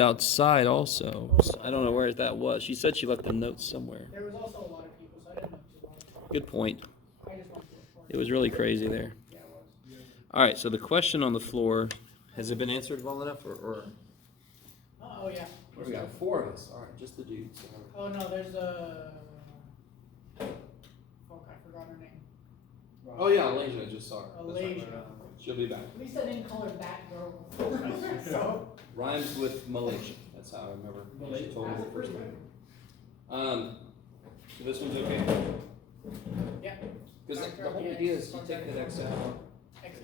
outside also. So I don't know where that was. She said she left the notes somewhere. There was also a lot of people, so I didn't know too long. Good point. I just went to a It was really crazy there. Yeah, it was. All right, so the question on the floor, has it been answered well enough, or? Oh, yeah. We got 4 of us. All right, just the dudes. Oh, no, there's a... Fuck, I forgot her name. Oh yeah, Alasia, I just saw her. That's right. Alasia. She'll be back. At least I didn't call her that girl. So... Rhymes with Malaysia. That's how I remember. She told me the first time. So this one's okay? Yeah. Because the whole idea is you take that x out. X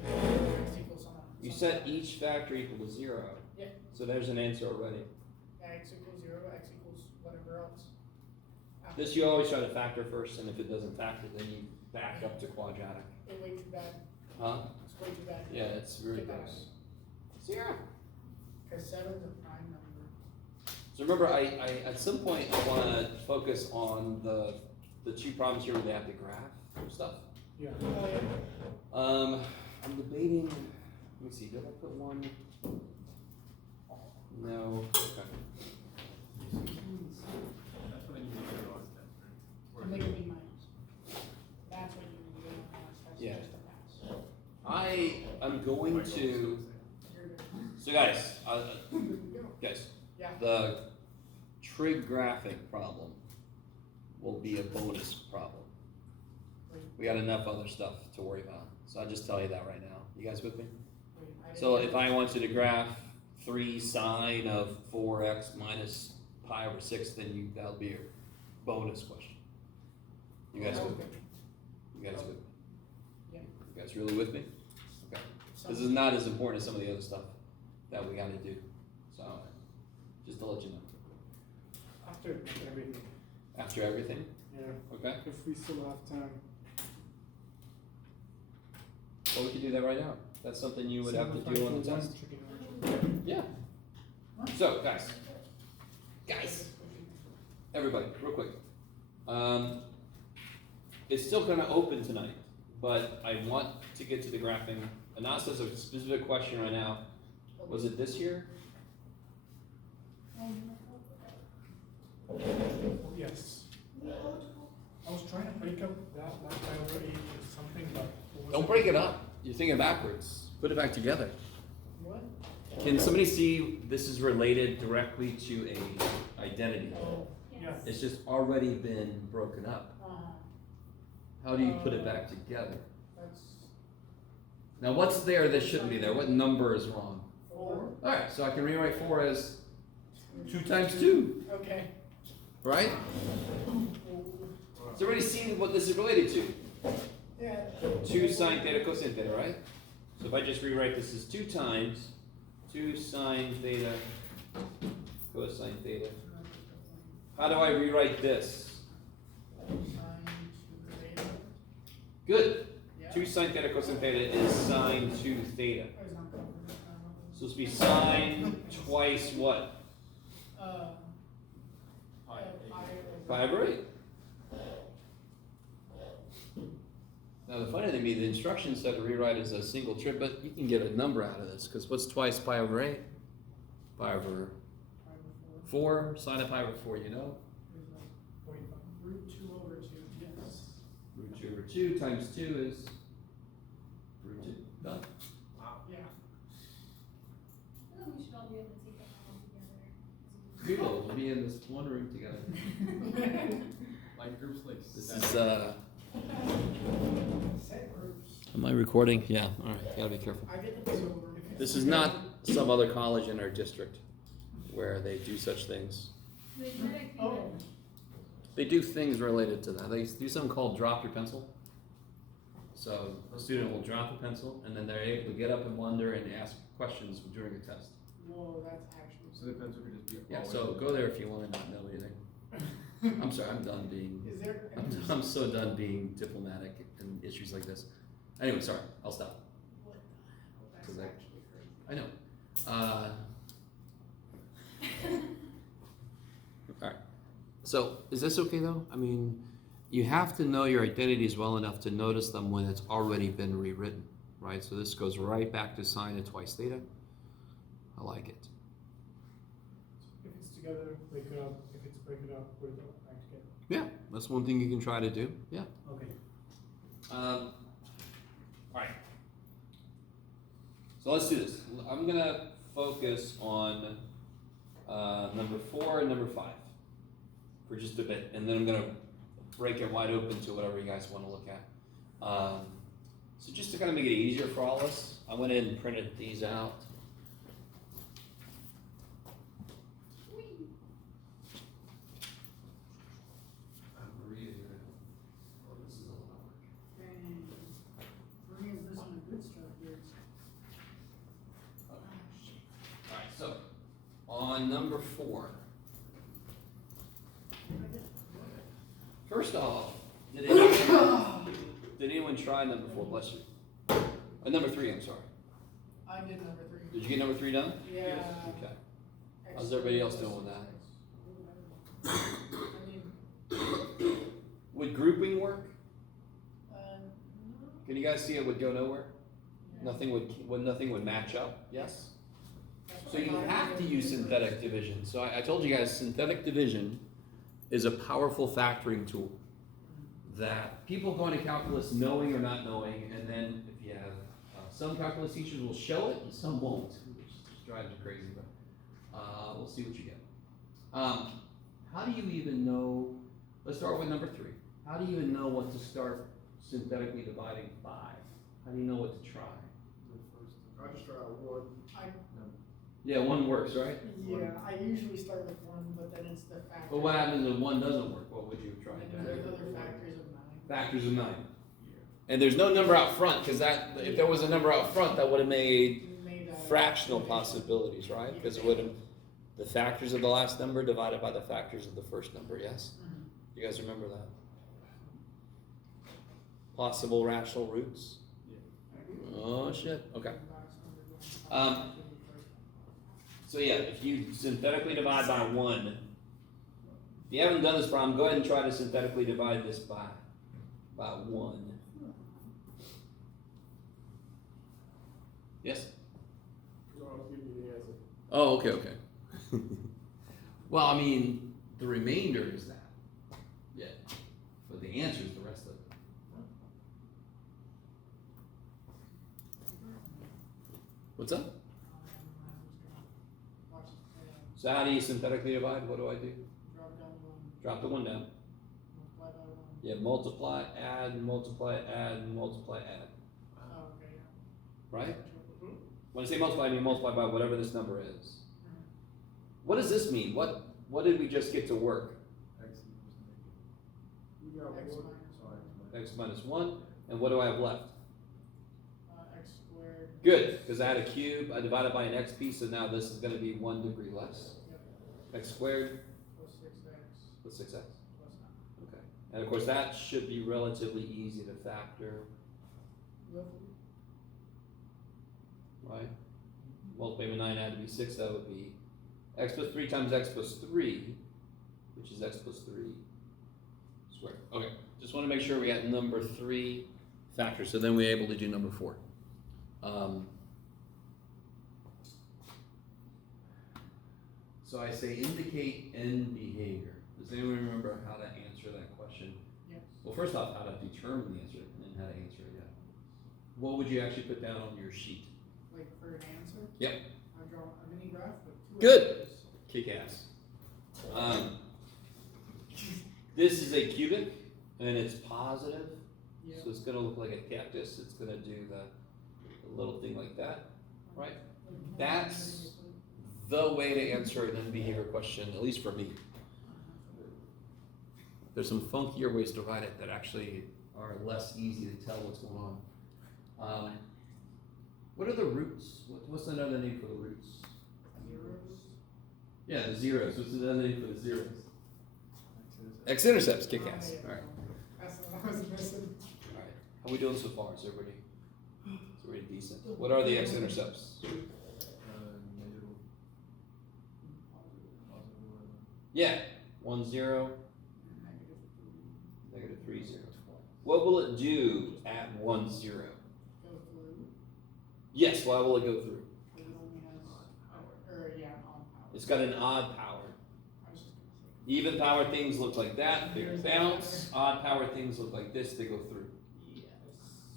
equals something. You set each factor equal to 0. Yeah. So there's an answer already. Yeah, x equals 0, x equals whatever else. This you always try to factor first, and if it doesn't factor, then you back up to quadratic. It's way too bad. Huh? It's way too bad. Yeah, it's really close. 0. Because 7's a prime number. So remember, I at some point I want to focus on the 2 problems here where they have to graph stuff. Yeah. Oh, yeah. I'm debating. Let me see. Did I put one? No. Okay. And they can be minus. That's what you do in class. That's Yeah. just a pass. I'm going to. You're good. So guys, guys, Yeah. the trig graphic problem will be a bonus problem. We got enough other stuff to worry about. So I'll just tell you that right now. You guys with me? So if I want you to graph 3 sine of 4x minus pi over 6, then that'll be your bonus question. You guys with me? You guys with me? Yeah. You guys really with me? Okay. This is not as important as some of the other stuff that we gotta do. So, just to let you know. After everything. After everything? Yeah. Okay. If we still have time. Well, we can do that right now. That's something you would have to do on the test. Yeah. So, guys, everybody, real quick. It's still kind of open tonight, but I want to get to the graphing. Anas has a specific question right now. Was it this year? Yes. I was trying to break up that by over 8 or something, but Don't break it up. You're thinking backwards. Put it back together. What? Can somebody see this is related directly to a identity? Oh, yeah. It's just already been broken up. How do you put it back together? That's Now what's there that shouldn't be there? What number is wrong? 4. Alright, so I can rewrite 4 as 2 times 2, Okay. right? Does everybody see what this is related to? Yeah. 2 sine theta cosine theta, right? So if I just rewrite this as 2 times 2 sine theta cosine theta. How do I rewrite this? Good. 2 sine theta cosine theta is sine 2 theta. So it's be sine twice what? Pi over 8. Now the funny thing be the instructions said to rewrite as a single trig, but you can get a number out of this, because what's twice pi over 8? Pi over 4, sine of pi over 4, you know? Root 2 over 2, yes. Root 2 over 2 times 2 is root 2. Done. Yeah. I think we should all be able to take that home together. We will. We'll be in this one room together. Like groups like This is, Set groups. am I recording? Yeah, alright, gotta be careful. I get the over. This is not some other college in our district where they do such things. They try to keep Oh. it. They do things related to that. They do something called drop your pencil. So a student will drop a pencil and then they're able to get up and wonder and ask questions during a test. Whoa, that's actually. So the pencil could just be. Yeah, so go there if you want to not know anything. I'm sorry, I'm done being, Is there? I'm so done being diplomatic in issues like this. Anyway, sorry, I'll stop. What the hell? That's 'Cause I- actually crazy. I know. Alright, so is this okay though? I mean, you have to know your identities well enough to notice them when it's already been rewritten, right? So this goes right back to sine of twice theta. I like it. together, break it up, if it's break it up, put it back together. Yeah, that's one thing you can try to do. Yeah. Okay. All right. So let's do this. I'm gonna focus on number 4 and number 5 for just a bit, and then I'm gonna break it wide open to whatever you guys want to look at. So just to kind of make it easier for all of us, I went in and printed these out. Bring this on a good stuff here. Alright, so on number 4. First off, did anyone try number 4? Bless you. Number 3, I'm sorry. I did number 3. Did you get number 3 done? Yeah. Okay. How's everybody else doing with that? I mean, Would grouping work? no. Can you guys see it would go nowhere? Yeah. Nothing would match up? Yes? So you have to use synthetic division. So I told you guys synthetic division is a powerful factoring tool that people go into calculus knowing or not knowing, and then if you have some calculus teachers will show it and some won't, which just drives you crazy, but we'll see what you get. How do you even know, let's start with number 3. How do you even know what to start synthetically dividing by? How do you know what to try? I just try one. Yeah, 1 works, right? Yeah, I usually start with 1, but then it's the factor. But what happens if 1 doesn't work? What would you try? And there's other factors of 9. Factors of 9. And there's no number out front, because that if there was a number out front, that would have made fractional possibilities, right? Because it would have the factors of the last number divided by the factors of the first number, yes? You guys remember that? Possible rational roots? Oh shit, okay. So yeah, if you synthetically divide by 1, if you haven't done this problem, go ahead and try to synthetically divide this by 1. Yes? Oh, okay. Well, I mean, the remainder is that. Yeah. But the answer is the rest of it. What's up? So how do you synthetically divide? What do I do? Drop down 1. Drop the 1 down. Multiply by 1. Yeah, multiply, add, multiply, add, multiply, add. Oh, okay, yeah. Right? When I say multiply, I mean multiply by whatever this number is. What does this mean? What did we just get to work? X minus 1. And what do I have left? X squared. Good, because I had a cube, I divided by an x piece, so now this is going to be 1 degree less. X squared Plus 6x. plus 6x. Plus 9. Okay. And of course that should be relatively easy to factor, right? Multiply by 9 had to be 6, that would be x plus 3 times x plus 3, which is x plus 3 squared. Okay, just want to make sure we got number 3 factors, so then we're able to do number 4. So I say indicate end behavior. Does anyone remember how to answer that question? Yes. Well, first off, how to determine the answer and then how to answer it, yeah. What would you actually put down on your sheet? Like for an answer? Yep. I draw a mini graph with 2 Good. axes. Kick ass. This is a cubic, and it's positive, Yeah. so it's going to look like a cactus. It's going to do the little thing like that, right? That's the way to answer an end behavior question, at least for me. There's some funkier ways to write it that actually are less easy to tell what's going on. What are the roots? What's another name for the roots? Zeros. Yeah, the zeros. What's another name for the zeros? X-intercepts, kick ass. Yeah. All right. That's what I was missing. All right. How we doing so far? Is everybody decent? What are the x-intercepts? Yeah, 1, 0, -3. -3, 0. What will it do at 1, 0? Go through. Yes, why will it go through? It only has, or yeah, on power. It's got an odd power. Even power things look like that, they bounce. Odd power things look like this, they go through. Yes.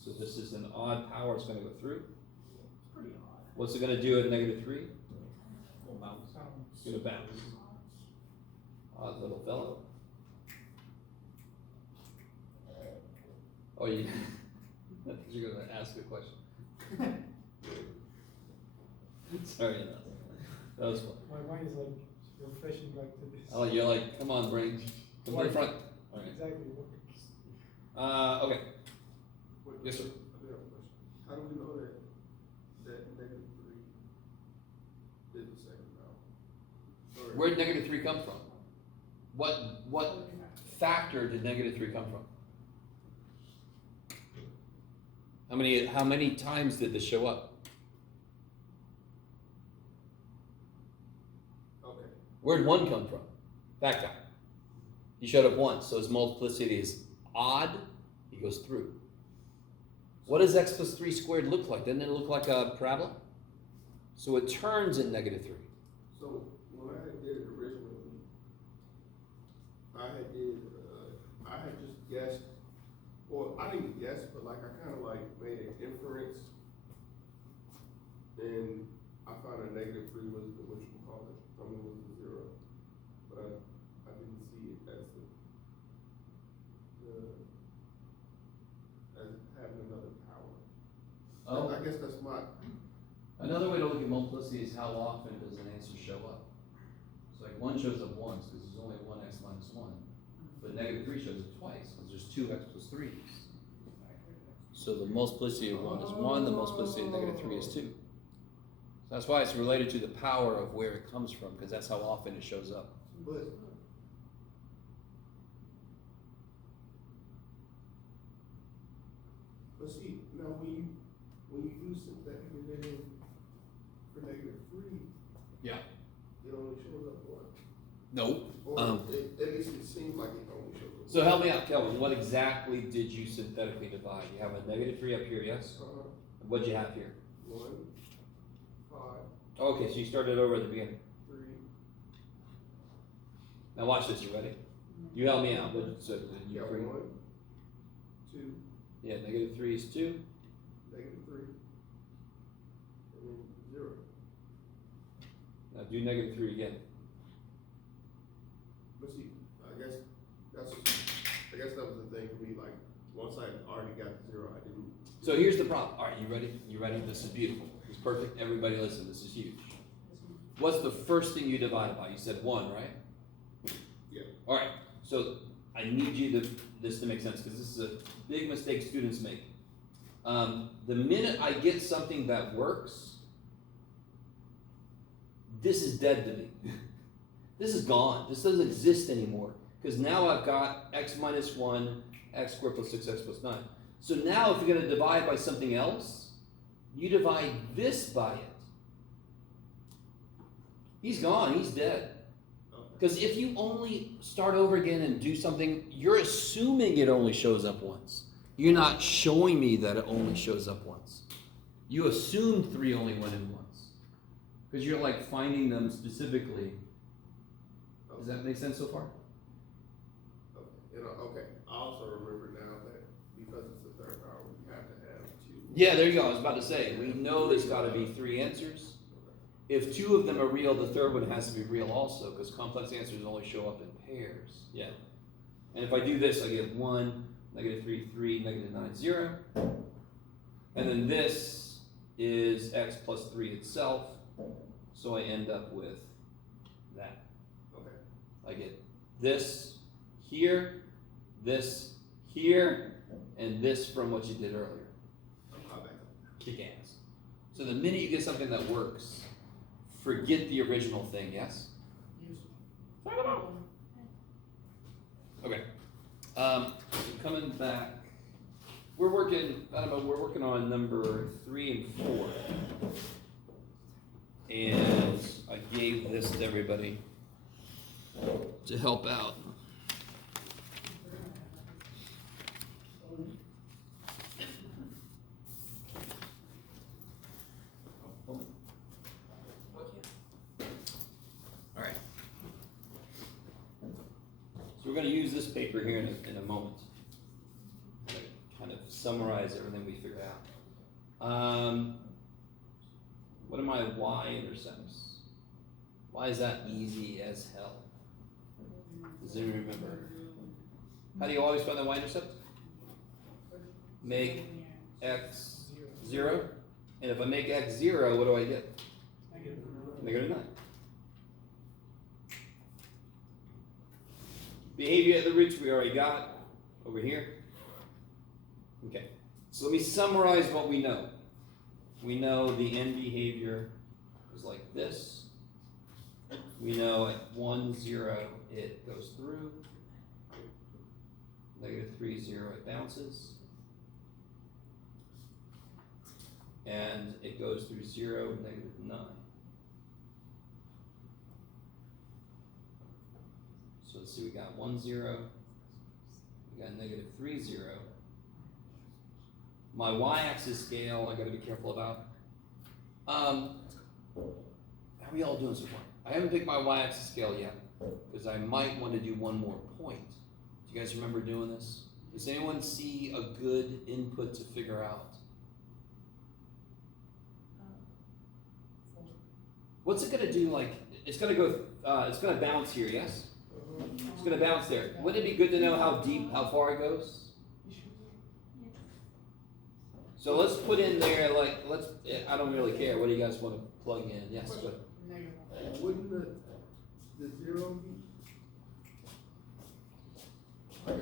So this is an odd power, it's gonna go through. It's pretty odd. What's it gonna do at -3? Will bounce. It's gonna bounce. Odd little fellow. Oh, you, you're gonna ask a question. Sorry, that was fun. My mind is like refreshing back to this. Oh, you're like, come on, brain, come to the front. All right. Exactly. Okay. Wait, Yes, sir. I do have a question. How do we know that -3 is the second power? Or- Where'd -3 come from? What factor did -3 come from? How many times did this show up? Okay, Where'd 1 come from? That guy. He showed up once, so his multiplicity is odd, he goes through. What does x plus 3 squared look like? Doesn't it look like a parabola? So it turns at -3. so when I did it originally, I had just guessed, or I didn't guess, but like I kind of like made an inference, and I found a -3 was the, what you call it, I mean, was the 0, but I didn't see it as as having another power. I guess that's my, Another way to look at multiplicity is how often does an answer show up. So like 1 shows up once because there's only 1x minus 1, but -3 shows up twice because there's 2x plus 3's. So the multiplicity of 1 is 1, the multiplicity of -3 is 2. So that's why it's related to the power of where it comes from, because that's how often it shows up. but see, now when you do synthetic division for -3, Yeah. it only shows up one. No. Or at least it seems like it only shows up. So help me out, Kelvin. What exactly did you synthetically divide? You have a -3 up here, yes? What'd you have here? 1, 5, Okay, so you started over at the beginning. 3. Now watch this. You ready? You help me out. What, so you Yeah, bring, 1, 2, yeah, -3 is 2. -3, and then 0. Now do -3 again. But see, I guess that was the thing for me. Like once I already got the 0, I didn't. So here's the problem. All right, you ready? You ready? This is beautiful. This is perfect. Everybody listen. This is huge. What's the first thing you divided by? You said 1, right? Yeah. All right. So I need this to make sense because this is a big mistake students make. The minute I get something that works, this is dead to me. This is gone. This doesn't exist anymore because now I've got x minus 1, x squared plus 6x plus 9. So now if you're going to divide by something else, you divide this by it. He's gone. He's dead. Because if you only start over again and do something, you're assuming it only shows up once. You're not showing me that it only shows up once. You assume 3 only went in once. Because you're like finding them specifically. Does that make sense so far? Okay. I also remember now that because it's the third power, we have to have 2. Yeah, there you go. I was about to say, we know there's got to be 3 answers. If 2 of them are real, the third one has to be real also, because complex answers only show up in pairs. Yeah. And if I do this, I get 1, -3, 3, -9, 0. And then this is x plus 3 itself, so I end up with that. Okay. I get this here, and this from what you did earlier. I'll back up. Kick ass. So the minute you get something that works, forget the original thing, yes? Okay. Coming back, we're working on number 3 and 4. And I gave this to everybody to help out. All right. we're gonna use this paper here in a moment. To kind of summarize everything we figured out. What are my y-intercepts? Why is that easy as hell? Does anyone remember? How do you always find the y-intercept? Make x 0, and if I make x 0, what do I get? Negative 9. Behavior at the roots we already got over here. Okay, so let me summarize what we know. We know the end behavior is like this. We know at 1, 0 it goes through. Negative 3, 0 it bounces. And it goes through 0, negative 9. So let's see, we got 1, 0. We got negative 3, 0. My y-axis scale, I gotta be careful about. How are we all doing so far? I haven't picked my y-axis scale yet, because I might want to do one more point. Do you guys remember doing this? Does anyone see a good input to figure out? What's it gonna do? Like, it's gonna go, it's gonna bounce here, yes? It's gonna bounce there. Wouldn't it be good to know how deep, how far it goes? So let's put in there, like, I don't really care. What do you guys want to plug in? Yes, but Wouldn't the 0 be?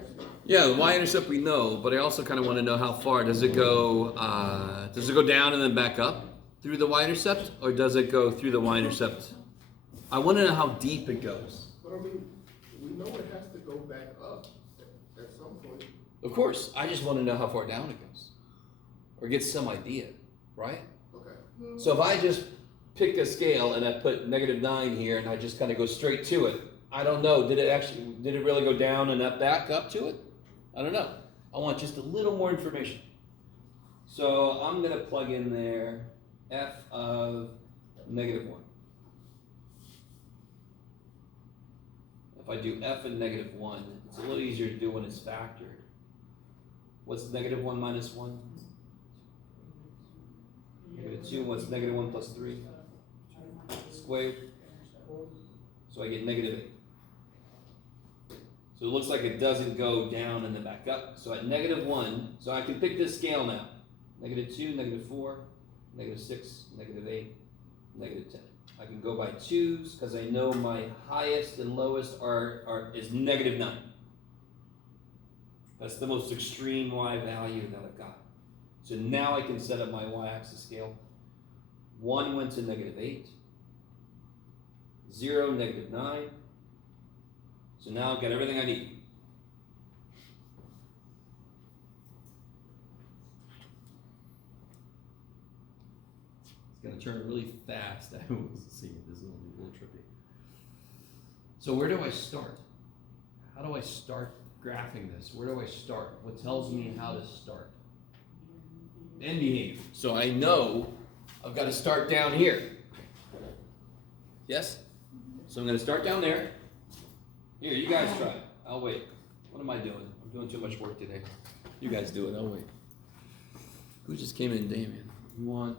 yeah, the y-intercept we know, but I also kind of want to know how far. Does it go down and then back up through the y-intercept, or does it go through the y-intercept? I want to know how deep it goes. But I mean, we know it has to go back up at some point. Of course, I just want to know how far down it goes, or get some idea, right? Okay. So if I just pick a scale and I put negative 9 here and I just kind of go straight to it, I don't know, did it really go down and up back up to it? I don't know. I want just a little more information. So I'm going to plug in there f of negative 1. If I do f of negative 1, it's a little easier to do when it's factored. What's negative 1 minus 1? Negative 2. What's negative 1 plus 3? Squared. So I get negative 8. So it looks like it doesn't go down and then back up. So at negative 1, so I can pick this scale now. Negative 2, negative 4, negative 6, negative 8, negative 10. I can go by 2s because I know my highest and lowest is negative 9. That's the most extreme y value that I've got. So now I can set up my y-axis scale. 1 went to negative 8. 0, negative 9. So now I've got everything I need. It's going to turn really fast. I will see it. This is going to be a little trippy. So where do I start? How do I start graphing this? Where do I start? What tells me how to start? End behavior. So I know I've got to start down here. Yes? So I'm going to start down there. Here, you guys try. I'll wait. What am I doing? I'm doing too much work today. You guys do it. I'll wait. Who just came in? Damien. You want...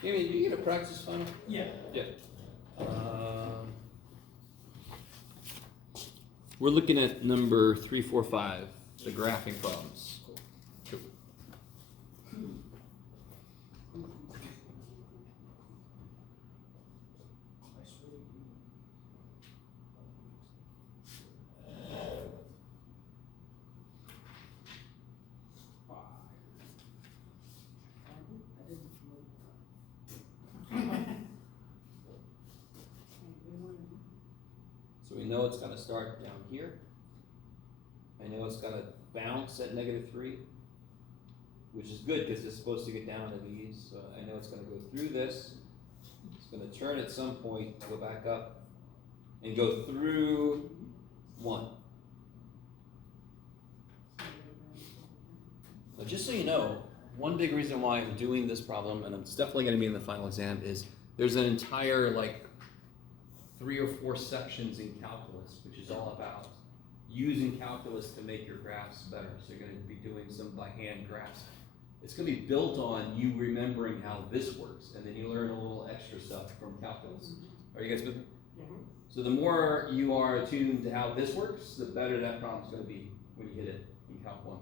Damien, do you get a practice funnel? Yeah. Yeah. We're looking at number 3, 4, 5, the graphing problems. Cool. So we know it's going to start down here. I know it's going to bounce at negative 3, which is good because it's supposed to get down to these. So I know it's going to go through this. It's going to turn at some point, go back up, and go through 1. Now, just so you know, one big reason why I'm doing this problem, and it's definitely going to be in the final exam, is there's an entire 3 or 4 sections in calculus, which is all about using calculus to make your graphs better. So you're gonna be doing some by hand graphs. It's gonna be built on you remembering how this works, and then you learn a little extra stuff from calculus. Are you guys with me? So the more you are attuned to how this works, the better that problem's gonna be when you hit it in Calc 1.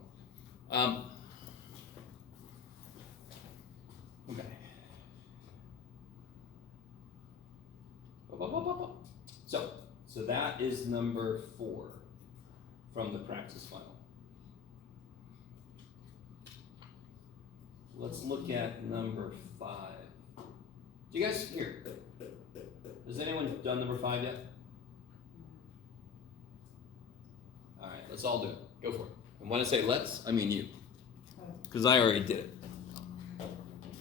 Okay. So that is number 4 from the practice final. Let's look at number 5. Do you guys here? Has anyone done number 5 yet? All right, let's all do it. Go for it. And when I say let's, I mean you, because I already did it.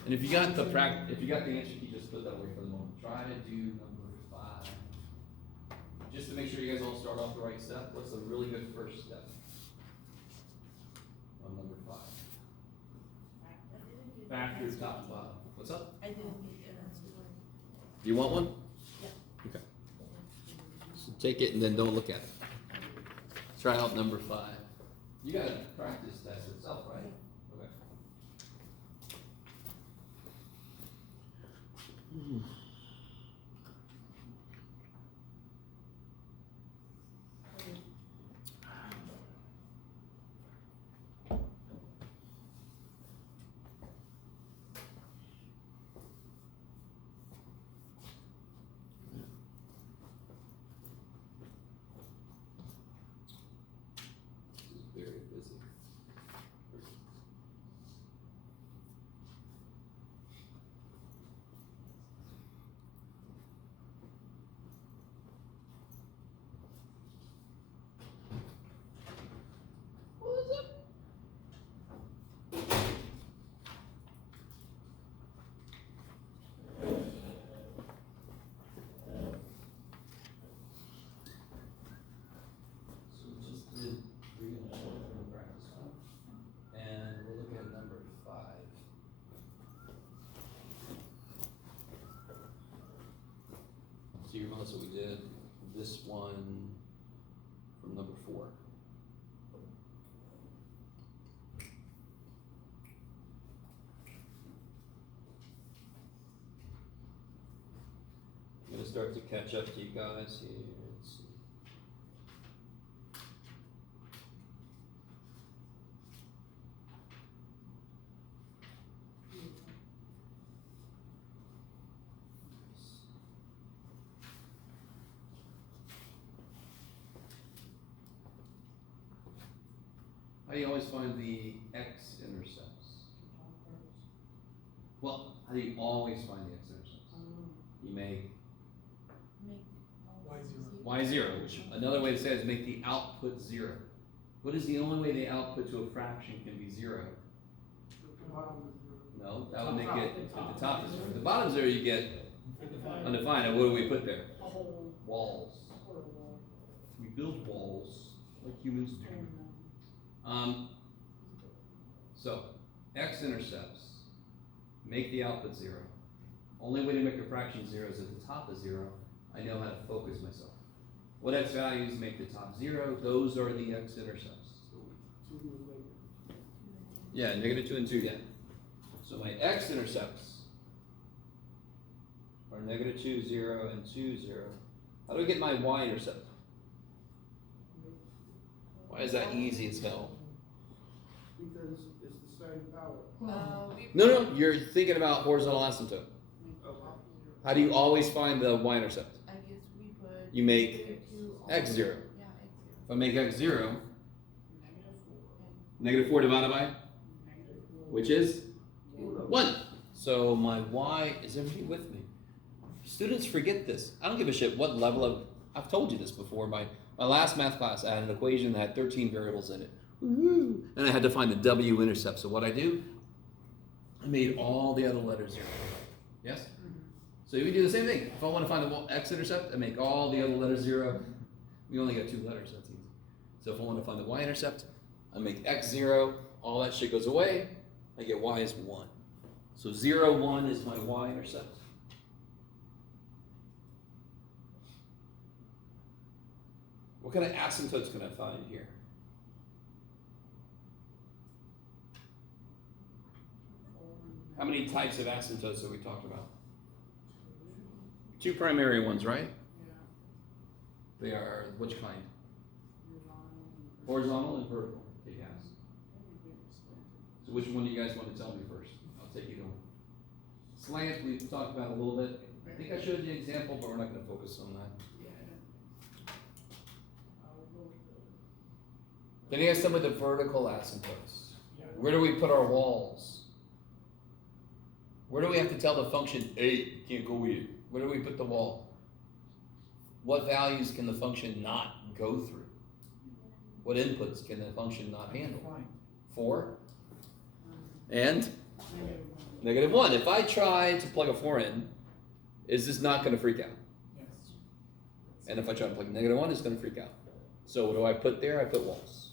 And if you got the answer key, just put that away for the moment. Try to do number 5. Just to make sure you guys all start off the right step. What's a really good first step on number 5? Factors top and bottom. What's up? I didn't get the answer. Do you want one? Yeah. Okay. So take it and then don't look at it. Try out number 5. You got a practice test itself, right? Okay. Very busy. So we just did 3 and 4 from the practice one, and we're looking at number 5. So you remember what we did this one from number 4. I'm gonna start to catch up to you guys here. Let's see. How do you always find the x-intercepts? Well, how do you always find the x-intercepts? You make y0, which another way to say it is make the output 0. What is the only way the output to a fraction can be 0? No, that would make it, at the top is 0. The bottom 0 you get undefined, and what do we put there? Walls. We build walls like humans do. So, x-intercepts make the output 0. Only way to make a fraction 0 is at the top is 0. I know how to focus myself. What x values make the top 0? Those are the x-intercepts. Yeah, -2 and 2, yeah. So my x-intercepts are -2, 0, and 2, 0. How do I get my y-intercept? Why is that easy as hell? Because it's the same power. No, you're thinking about horizontal asymptote. How do you always find the y-intercept? I guess we put. You make x0. Yeah, x0. If I make x0, -4 divided by, which is 1. So my y, is everybody with me? Students forget this. I don't give a shit what level of, I've told you this before, my last math class, I had an equation that had 13 variables in it. Woo-hoo. And I had to find the w-intercept. So what I do, I made all the other letters 0. Yes? So you do the same thing. If I want to find the x-intercept, I make all the other letters 0. We only got 2 letters, that's easy. So if I want to find the y-intercept, I make x0, all that shit goes away, I get y is 1. So 0, 1 is my y-intercept. What kind of asymptotes can I find here? How many types of asymptotes have we talked about? Two primary ones, right? Yeah. They are which kind? Horizontal and vertical. Okay, yes. So which one do you guys want to tell me first? I'll take either one. Slant, we've talked about a little bit. I think I showed you an example, but we're not going to focus on that. Then you have some of the vertical asymptotes. Yeah. Where do we put our walls? Where do we have to tell the function, hey, you can't go here? Where do we put the wall? What values can the function not go through? What inputs can the function not handle? Fine. 4 and Negative -1. one. If I try to plug a 4 in, is this not going to freak out? Yes. And if I try to plug -1, it's going to freak out. So what do I put there? I put walls.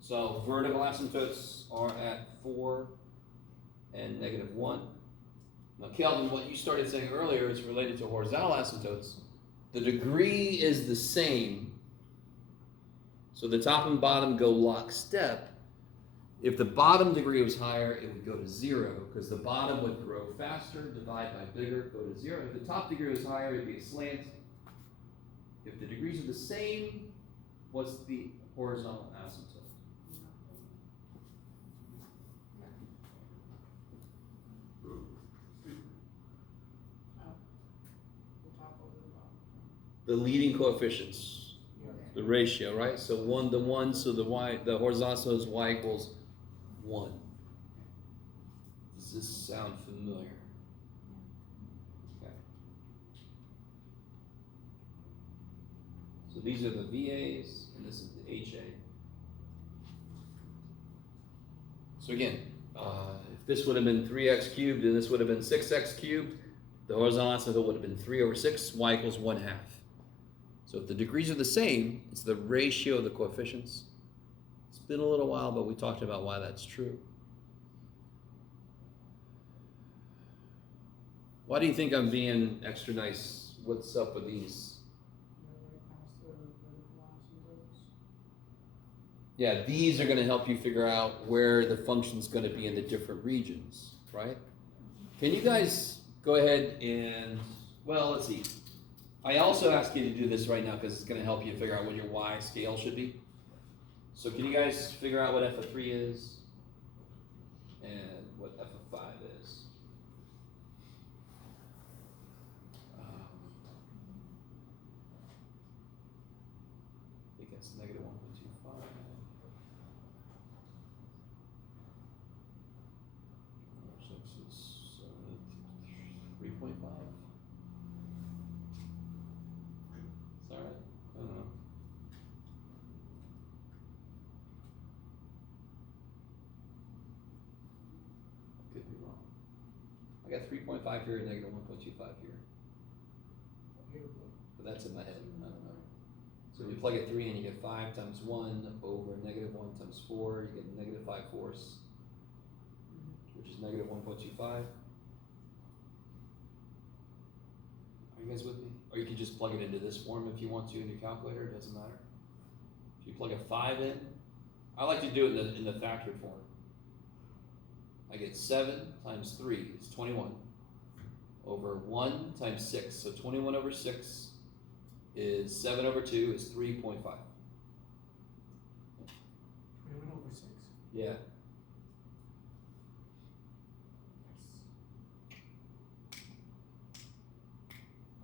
So vertical asymptotes are at 4 and -1. Now, Kelvin, what you started saying earlier is related to horizontal asymptotes. The degree is the same, so the top and bottom go lockstep. If the bottom degree was higher, it would go to 0, because the bottom would grow faster, divide by bigger, go to 0. If the top degree was higher, it'd be a slant. If the degrees are the same, what's the horizontal asymptote? The leading coefficients, the ratio, right? So 1 to 1, so the horizontal is y equals 1. Does this sound familiar? Okay. So these are the VAs, and this is the HA. So again, if this would have been 3x cubed and this would have been 6x cubed, the horizontal asymptote would have been 3/6, y equals 1/2. So if the degrees are the same, it's the ratio of the coefficients. It's been a little while, but we talked about why that's true. Why do you think I'm being extra nice? What's up with these? Yeah, these are going to help you figure out where the function's going to be in the different regions, right? Can you guys go ahead and, well, let's see. I also ask you to do this right now because it's going to help you figure out what your y scale should be. So can you guys figure out what f of 3 is and what f of 5 is? I think that's -1.25. 6 is 3.5. Alright, I don't know. Could be wrong. I got 3.5 here and -1.25 here. But that's in my head, I don't know. So you plug a 3 in, you get 5 times 1 over -1 times 4, you get -5/4, which is -1.25. Are you guys with me? Or you can just plug it into this form if you want to in your calculator, it doesn't matter. If you plug a 5 in, I like to do it in the factored form. I get 7 times 3 is 21 over 1 times 6. So 21 over 6 is 7 over 2 is 3.5. 21/6. Yeah.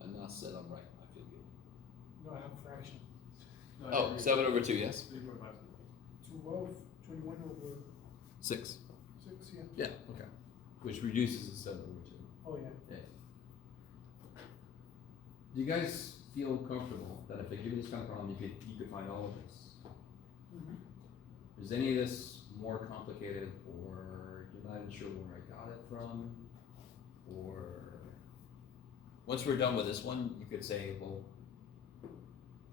Enough said I'm right. I feel good. No, I have a fraction. Oh, 7 over 2, yes? 12, 21 over 6. 6, yeah. Yeah, okay. Which reduces the 7 over 2. Oh, yeah. Yeah. Do you guys feel comfortable that if I give you this kind of problem, you could find all of this? Is any of this more complicated, or you're not even sure where I got it from? Or once we're done with this one, you could say, well,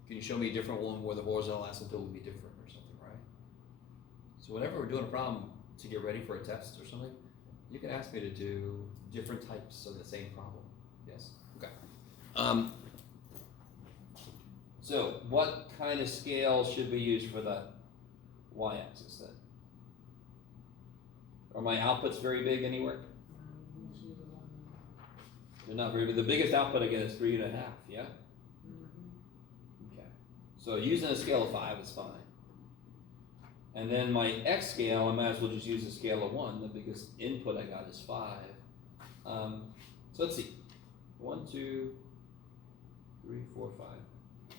can you show me a different one where the horizontal asymptote would be different or something, right? So whenever we're doing a problem to get ready for a test or something, you can ask me to do different types of the same problem. Yes? Okay. So what kind of scale should we use for the y-axis then? Are my outputs very big anywhere? They're not very big. The biggest output I get is 3.5, yeah? Okay. So using a scale of 5 is fine. And then my x scale, I might as well just use a scale of 1. The biggest input I got is 5. So let's see. 1, 2, 3, 4, 5.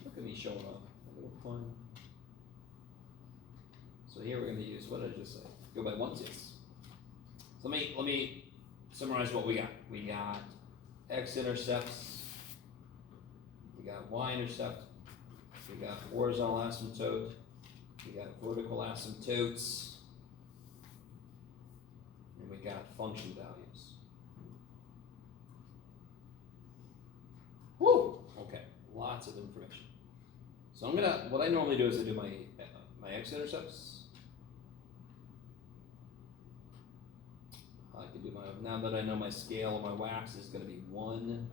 Look at me showing off. A little fun. So here we're going to use, what did I just say? Go by ones, yes. So let me summarize what we got. We got x-intercepts. We got y-intercept. We got horizontal asymptote. We got vertical asymptotes. And we got function values. Woo! Okay, lots of information. So what I normally do is I do my x-intercepts. I can do now that I know my scale of my wax is going to be 1,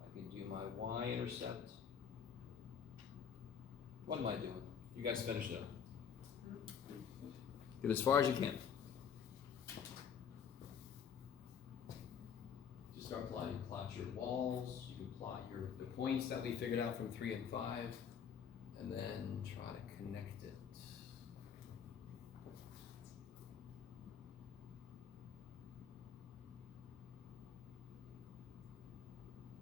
I can do my y-intercept. What am I doing? You guys finished it. Get as far as you can. Just start plotting. Plot your walls. You can plot the points that we figured out from 3 and 5, and then try to connect it.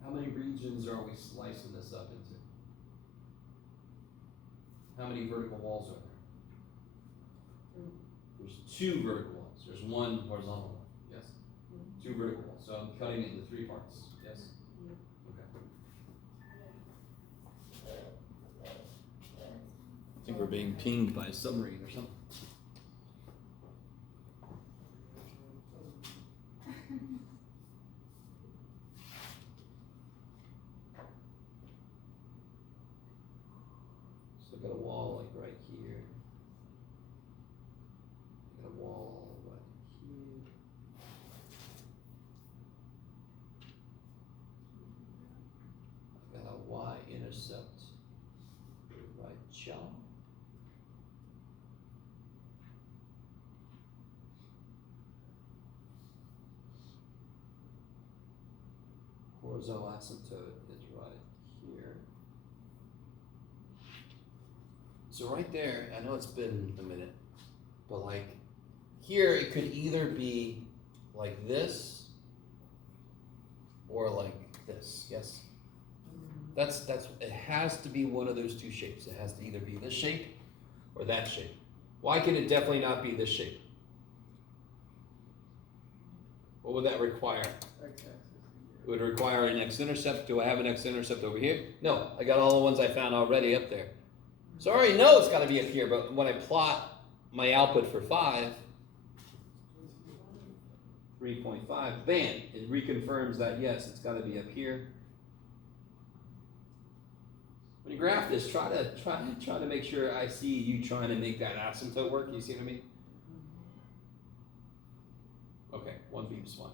How many regions are we slicing this up into? How many vertical walls are there? There's 2 vertical walls. There's 1 horizontal one. Yes? 2 vertical walls. So I'm cutting it into 3 parts. Yes? Okay. I think we're being pinged by a submarine or something. Got a wall like right here. Got a wall right here. Got a y-intercept right jaw. Horizontal asymptote is right here. So right there, I know it's been a minute, but like here it could either be like this or like this, yes? That's it has to be one of those 2 shapes. It has to either be this shape or that shape. Why can it definitely not be this shape? What would that require? It would require an x-intercept. Do I have an x-intercept over here? No, I got all the ones I found already up there. So I already know it's got to be up here, but when I plot my output for 5, 3.5, bam, it reconfirms that yes, it's got to be up here. When you graph this, try to make sure I see you trying to make that asymptote work. You see what I mean? Okay, 1 beep's fine.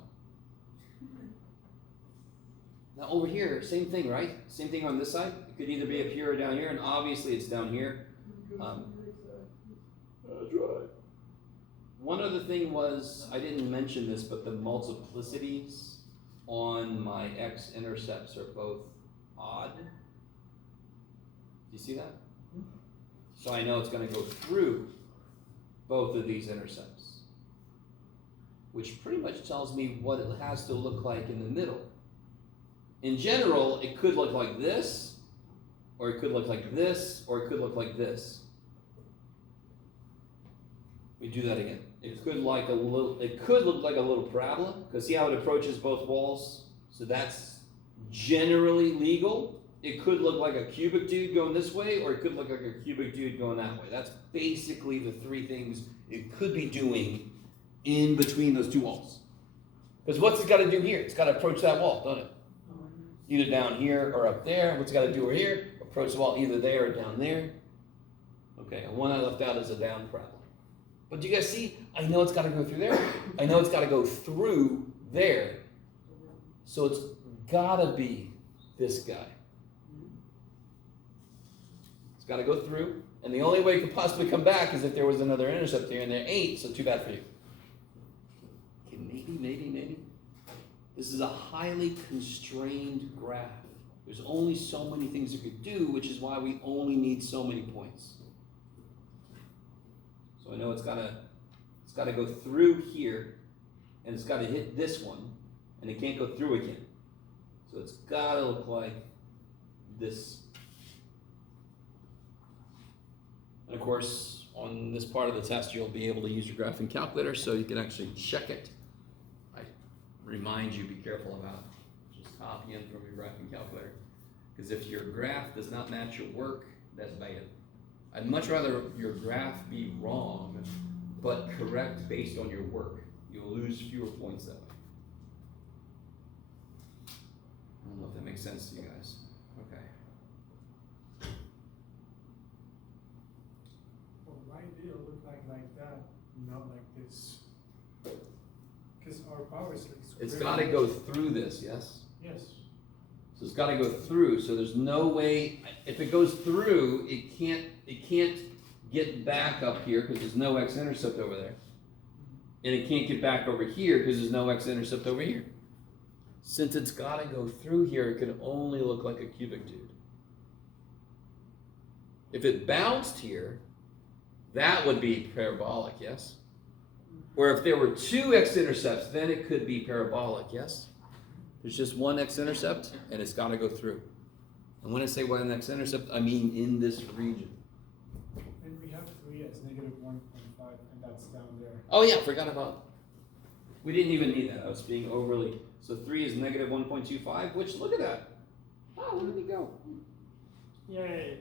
Now over here, same thing, right? Same thing on this side. It could either be up here or down here, and obviously it's down here. That's right. One other thing was, I didn't mention this, but the multiplicities on my x-intercepts are both odd. Do you see that? So I know it's going to go through both of these intercepts, which pretty much tells me what it has to look like in the middle. In general, it could look like this, or it could look like this, or it could look like this. We do that again. It could look like a little parabola, because see how it approaches both walls? So that's generally legal. It could look like a cubic dude going this way, or it could look like a cubic dude going that way. That's basically the 3 things it could be doing in between those 2 walls. Because what's it got to do here? It's got to approach that wall, doesn't it? Either down here or up there. What's it got to do over here? Approach the wall either there or down there. Okay, and one I left out is a down parabola. But do you guys see? I know it's got to go through there. I know it's got to go through there. So it's got to be this guy. gotta go through, and the only way it could possibly come back is if there was another intercept here, and there ain't, so too bad for you. Okay, maybe. This is a highly constrained graph. There's only so many things it could do, which is why we only need so many points. So I know it's gotta go through here, and it's gotta hit this one, and it can't go through again. So it's gotta look like this. And of course, on this part of the test, you'll be able to use your graphing calculator so you can actually check it. I remind you, be careful about just copying from your graphing calculator. Because if your graph does not match your work, that's bad. I'd much rather your graph be wrong, but correct based on your work. You'll lose fewer points that way. I don't know if that makes sense to you guys. Okay. Well, why did it look like that, not like this? Because our power is like. It's gotta go through this, yes? Yes. So it's gotta go through, so there's no way, if it goes through, it can't get back up here, because there's no x-intercept over there. And it can't get back over here, because there's no x-intercept over here. Since it's gotta go through here, it can only look like a cubic dude. If it bounced here, that would be parabolic, yes? Or if there were two x-intercepts, then it could be parabolic, yes? There's just one x-intercept, and it's got to go through. And when I say one x-intercept, I mean in this region. And we have 3 as negative 1.5, and that's down there. Oh yeah, forgot about. We didn't even need that. I was being overly. So 3 is negative 1.25, which look at that. Oh, where did he go? Yay.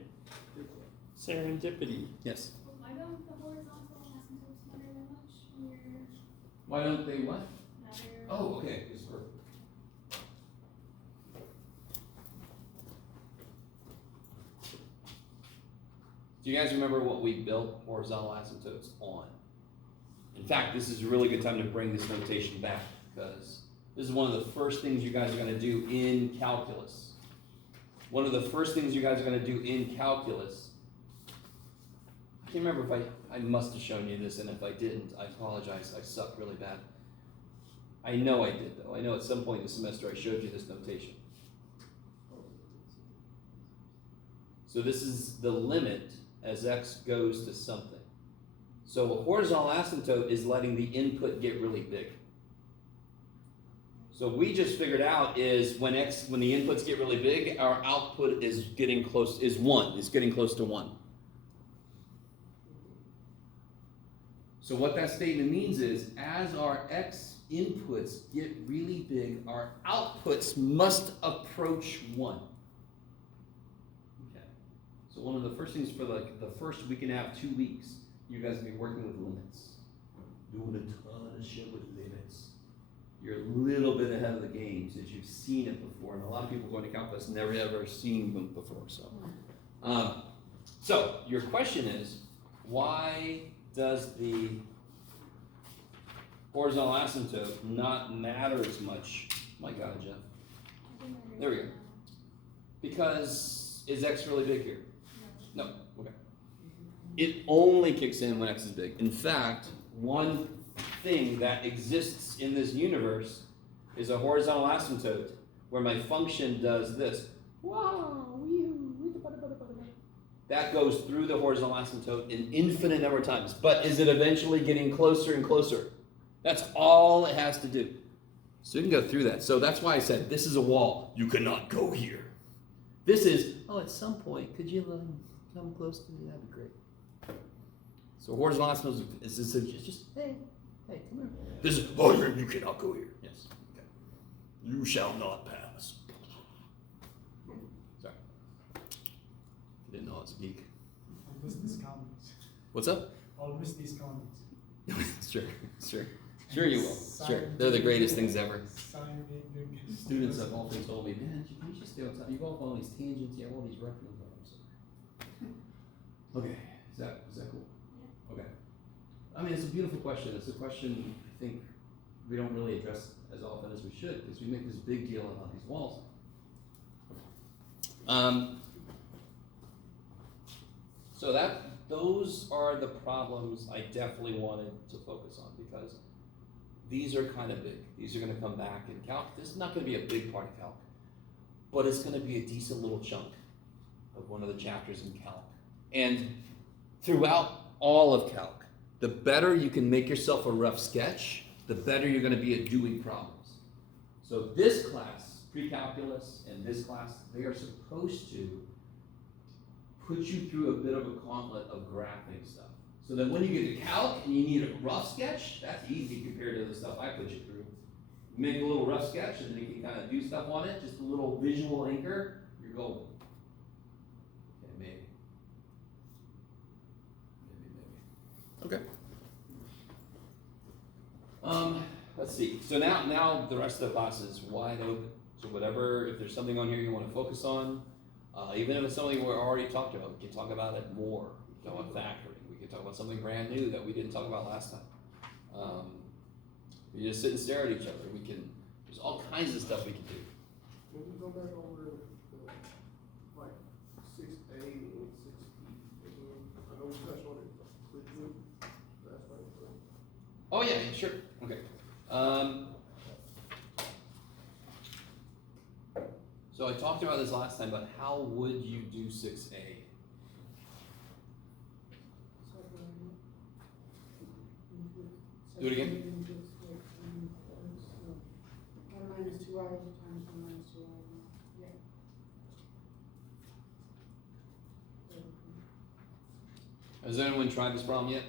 Serendipity. Yes. Why don't the horizontal asymptotes matter that much when you're Why don't they what? matter? Oh, okay. It's perfect. Do you guys remember what we built horizontal asymptotes on? In fact, this is a really good time to bring this notation back, because this is one of the first things you guys are going to do in calculus. One of the first things you guys are going to do in calculus. I can't remember if I must have shown you this, and if I didn't, I apologize. I suck really bad. I know I did, though. I know at some point in the semester I showed you this notation. So this is the limit as x goes to something. So a horizontal asymptote is letting the input get really big. So we just figured out is when the inputs get really big, our output is getting close, is getting close to 1. So what that statement means is, as our x inputs get really big, our outputs must approach 1. Okay. So one of the first things for like the first week and a half, 2 weeks, you guys will be working with limits. Doing a ton of shit with limits. You're a little bit ahead of the game since you've seen it before, and a lot of people going to calculus never ever seen them before. So your question is, why does the horizontal asymptote not matter as much? My God, Jeff. There we go. Because is x really big here? No. Okay. It only kicks in when x is big. In fact, one thing that exists in this universe is a horizontal asymptote where my function does this. That goes through the horizontal asymptote an infinite number of times. But is it eventually getting closer and closer? That's all it has to do. So you can go through that. So that's why I said this is a wall. You cannot go here. This is, oh, at some point, could you come close to me? That'd be great. So horizontal asymptote is just hey, come here. This is, oh, you cannot go here. Yes. Okay. You shall not pass. Sorry. I didn't know I was a geek. I'll miss these comments. What's up? I'll miss these comments. Sure you will. Sure. They're the greatest things ever. Scientific. Students have often told me, man, you should stay on top. You go off on all these tangents, you have all these reference problems. Okay, is that cool? Yeah. Okay. I mean, it's a beautiful question. It's a question I think we don't really address as often as we should, because we make this big deal about these walls. So those are the problems I definitely wanted to focus on, because these are kind of big. These are gonna come back in calc. This is not gonna be a big part of calc, but it's gonna be a decent little chunk of one of the chapters in calc. And throughout all of calc, the better you can make yourself a rough sketch, the better you're gonna be at doing problems. So this class, pre-calculus, and this class, they are supposed to put you through a bit of a gauntlet of graphing stuff. So that when you get to calc and you need a rough sketch, that's easy compared to the stuff I put you through. Make a little rough sketch and then you can kind of do stuff on it, just a little visual anchor, you're golden. Okay, maybe. Okay. Let's see. So now the rest of the class is wide open. So whatever, if there's something on here you want to focus on, even if it's something we already talked about, we can talk about it more. We can talk about factoring. We can talk about something brand new that we didn't talk about last time. We just sit and stare at each other. There's all kinds of stuff we can do. Can we go back over like 6A and 6E again? I know we touched on it quickly last night, but. Oh yeah, sure. Okay. So I talked about this last time, but how would you do 6A? Do it again. 1 minus 2 hours times 1 minus 2 hours. Yeah. Has anyone tried this problem yet?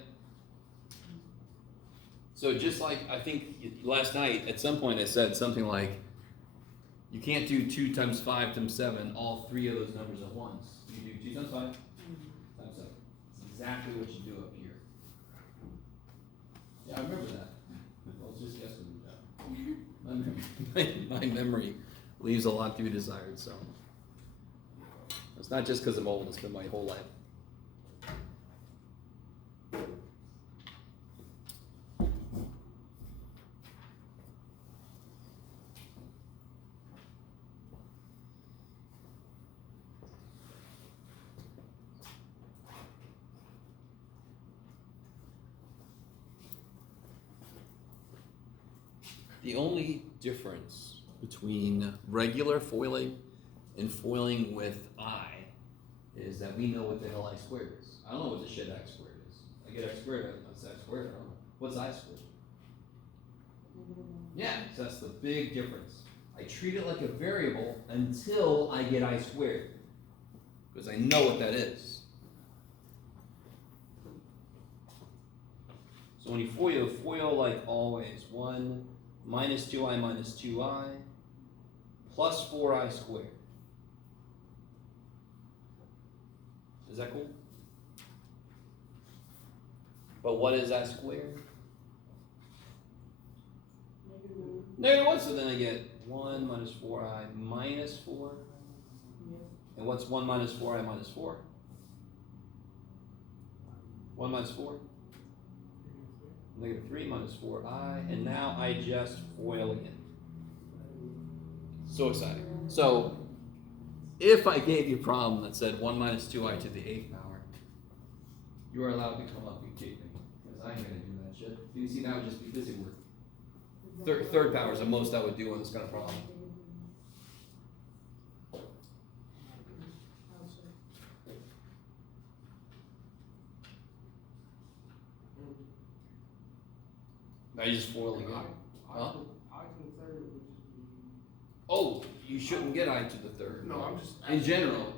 So just like, I think last night, at some point I said something like, you can't do 2 times 5 times 7, all 3 of those numbers at once. You do 2 times 5 times 7. It's exactly what you do up here. Yeah, I remember that. Well, it's just yesterday. My memory leaves a lot to be desired, so. It's not just because I'm old, it's been my whole life. The only difference between regular foiling and foiling with I is that we know what the hell I squared is. I don't know what the shit X squared is. I get X squared, that's X squared, I don't know. What's I squared? Yeah, so that's the big difference. I treat it like a variable until I get I squared, because I know what that is. So when you FOIL like always, 1 minus 2i minus 2i plus 4i squared. Is that cool? But what is I squared? -1, so then I get 1 minus 4i minus 4. And what's 1 minus 4i minus 4? 1 minus 4? -3 minus 4i, and now I just FOIL again. So exciting. So, if I gave you a problem that said 1 minus 2i to the 8th power, you are allowed to come up and kick me, because I ain't gonna do that shit. You see, that would just be busy work. Third power is the most I would do on this kind of problem. Now you just FOIL again. Huh? I to the third would just be. Oh, you shouldn't get I to the 3rd. No, I'm just. In general,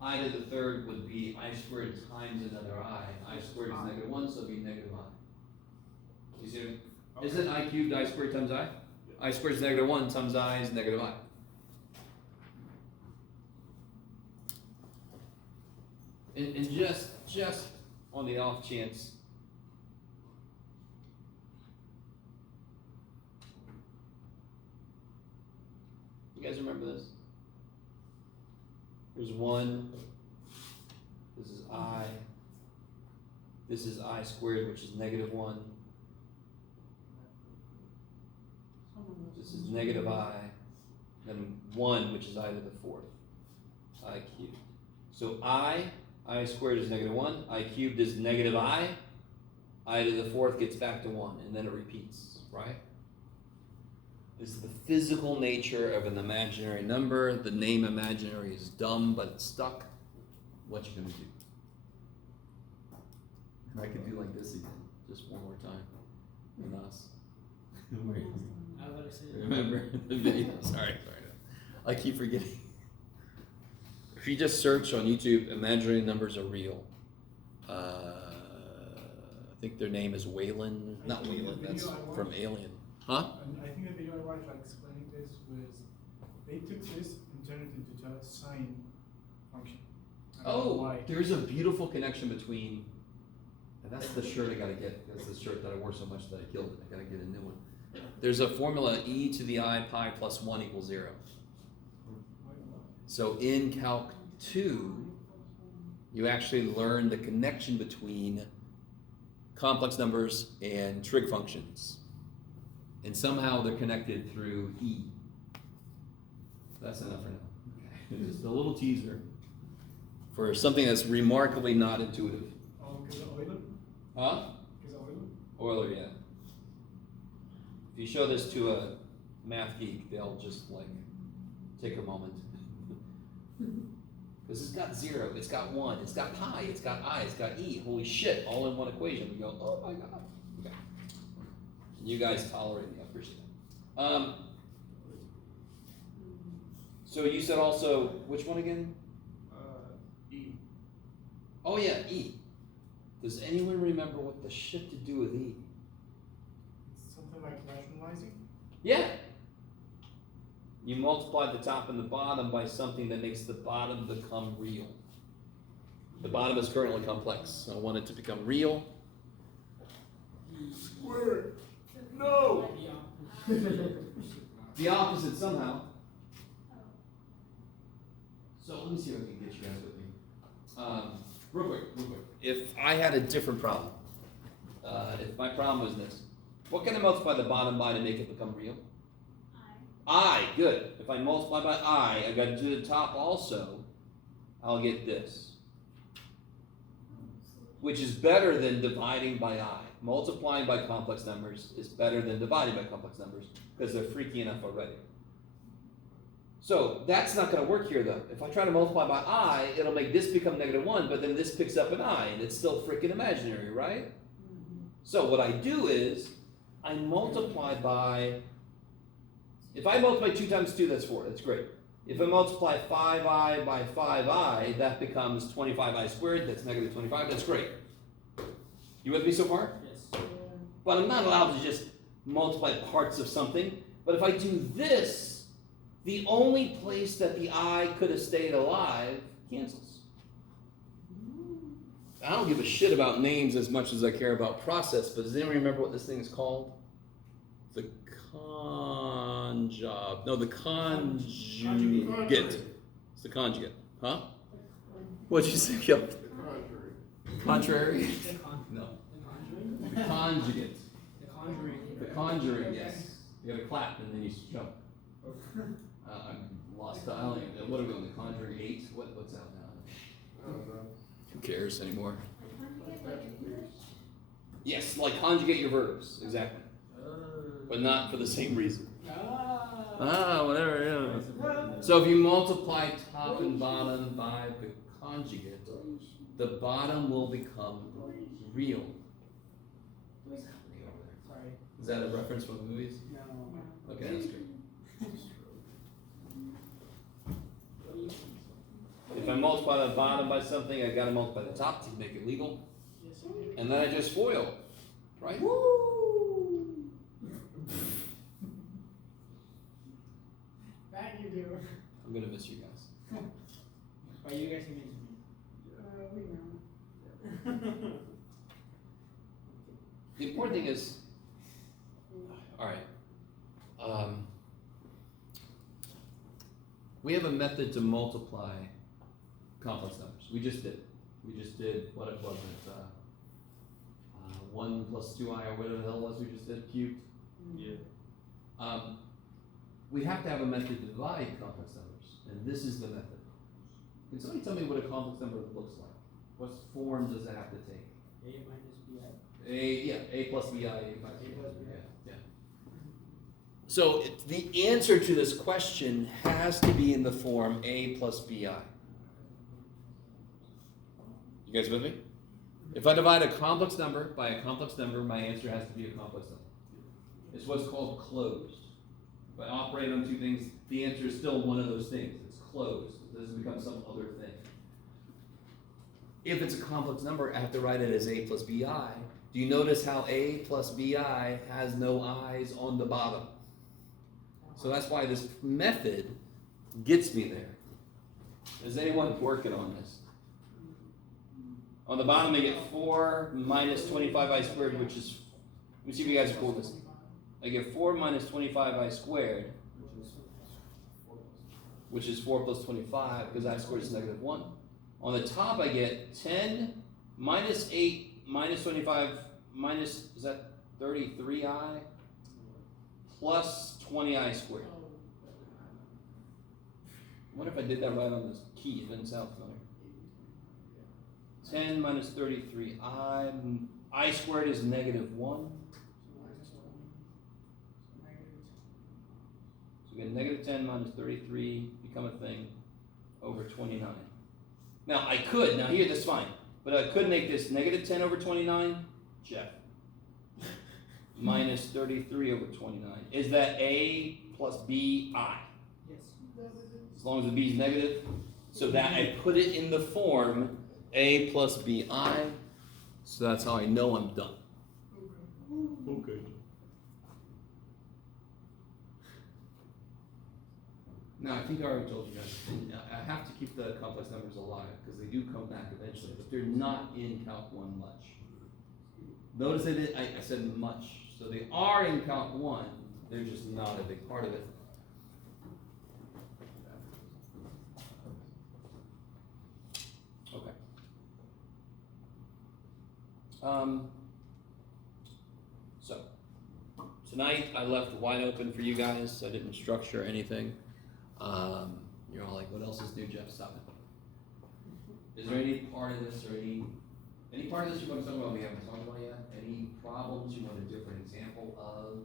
I to the 3rd would be I squared times another I. I squared is -1, so it'd be negative I. You see what I mean? Okay. Isn't I cubed I squared times I? I squared is -1 times I is negative I. And just on the off chance, you guys remember this? Here's 1, this is I, this is I squared, which is -1, this is negative I, then 1, which is I to the 4th, I cubed. So I I squared is -1, I cubed is -I to the fourth gets back to 1, and then it repeats, right? This is the physical nature of an imaginary number. The name imaginary is dumb, but it's stuck. What you gonna do? And I could do like this again, just one more time. And us. I was about to say. Remember the video? Sorry. I keep forgetting. If you just search on YouTube, imaginary numbers are real. I think their name is Wayland. Not Wayland. That's from Alien. Huh? And I think the video I watched, like explaining this, was they took this and turned it into a sine function. I don't know Oh, why. there's a beautiful connection between. And that's the shirt I gotta get. That's the shirt that I wore so much that I killed it. I gotta get a new one. There's a formula e to the I pi plus 1 equals 0. So in Calc 2, you actually learn the connection between complex numbers and trig functions. And somehow they're connected through E. That's enough for now. Just a little teaser for something that's remarkably not intuitive. Oh, because of Euler? Huh? Because of Euler? Euler, yeah. If you show this to a math geek, they'll just like take a moment. Because it's got 0, it's got 1, it's got pi, it's got I, it's got E. Holy shit, all in one equation. We go, oh my god. Okay. You guys tolerate me, I appreciate that. So you said also, which one again? E. Oh yeah, E. Does anyone remember what the shit to do with E? It's something like rationalizing? Yeah. You multiply the top and the bottom by something that makes the bottom become real. The bottom is currently complex, so I want it to become real. Square. No. The opposite somehow. So let me see if I can get you guys with me. Real quick. If I had a different problem, if my problem was this, what can I multiply the bottom by to make it become real? I, good. If I multiply by I got to do the top also, I'll get this. Which is better than dividing by I. Multiplying by complex numbers is better than dividing by complex numbers because they're freaky enough already. So that's not going to work here though. If I try to multiply by I, it'll make this become -1, but then this picks up an I, and it's still freaking imaginary, right? So what I do is, I multiply by, if I multiply 2 times 2, that's 4, that's great. If I multiply 5i by 5i, that becomes 25i squared, that's -25, that's great. You with me so far? Yes. But I'm not allowed to just multiply parts of something. But if I do this, the only place that the I could have stayed alive cancels. I don't give a shit about names as much as I care about process, but does anyone remember what this thing is called? The conjugate. It's the conjugate. Huh? What'd you say? Yep. The contrary. Contrary? The No. Conjuring? The conjugate. The Conjuring. The conjuring, yes. You gotta clap and then you jump. I'm lost. I don't even, what are we on? The Conjuring 8? What's out now? I don't know. Who cares anymore? Yes, like conjugate your verbs, exactly. But not for the same reason. Whatever, yeah. So if you multiply top and bottom by the conjugate, the bottom will become real. Sorry. Is that a reference from the movies? No. Okay, that's good. If I multiply the bottom by something, I gotta multiply the top to make it legal. Yes, you do. And then I just FOIL, right? That you do. I'm gonna miss you guys. But you guys can miss me. We know. The important thing is, alright, we have a method to multiply complex numbers. We just did what it was, 1 plus 2i or whatever the hell it was we just did, cubed. Yeah. We have to have a method to divide complex numbers, and this is the method. Can somebody tell me what a complex number looks like? What form does it have to take? A minus bi. A plus bi, a plus b. A plus bi. Yeah. So the answer to this question has to be in the form a plus bi. You guys with me? If I divide a complex number by a complex number, my answer has to be a complex number. It's what's called closed. If I operate on two things, the answer is still one of those things. It's closed. It doesn't become some other thing. If it's a complex number, I have to write it as a plus bi. Do you notice how a plus bi has no i's on the bottom? So that's why this method gets me there. Is anyone working on this? On the bottom, I get 4 minus 25i squared, which is, let me see if you guys are cool with this. I get 4 minus 25i squared, which is 4 plus 25, because I squared is negative 1. On the top, I get 10 minus 8 minus 25 minus, is that 33i? Plus 20i squared. I wonder if I did that right on this key. It doesn't sound familiar. 10 minus 33i. I squared is negative 1. So we get negative 10 minus 33, become a thing, over 29. Now I could, now here that's fine, but I could make this negative 10 over 29, Jeff. Minus 33 over 29. Is that a plus b I? Yes. As long as the b is negative. So that I put it in the form a plus bi. So that's how I know I'm done. Okay. Now, I think I already told you guys, I have to keep the complex numbers alive because they do come back eventually, but they're not in Calc 1 much. Notice I said much. So they are in Calc 1, they're just not a big part of it. Okay. So, tonight I left wide open for you guys. I didn't structure anything. You're all like, what else is new, Jeff? Stop it. Is there any part of this or any part of this you want to talk about we haven't talked about yet? Any problems you want a different example of?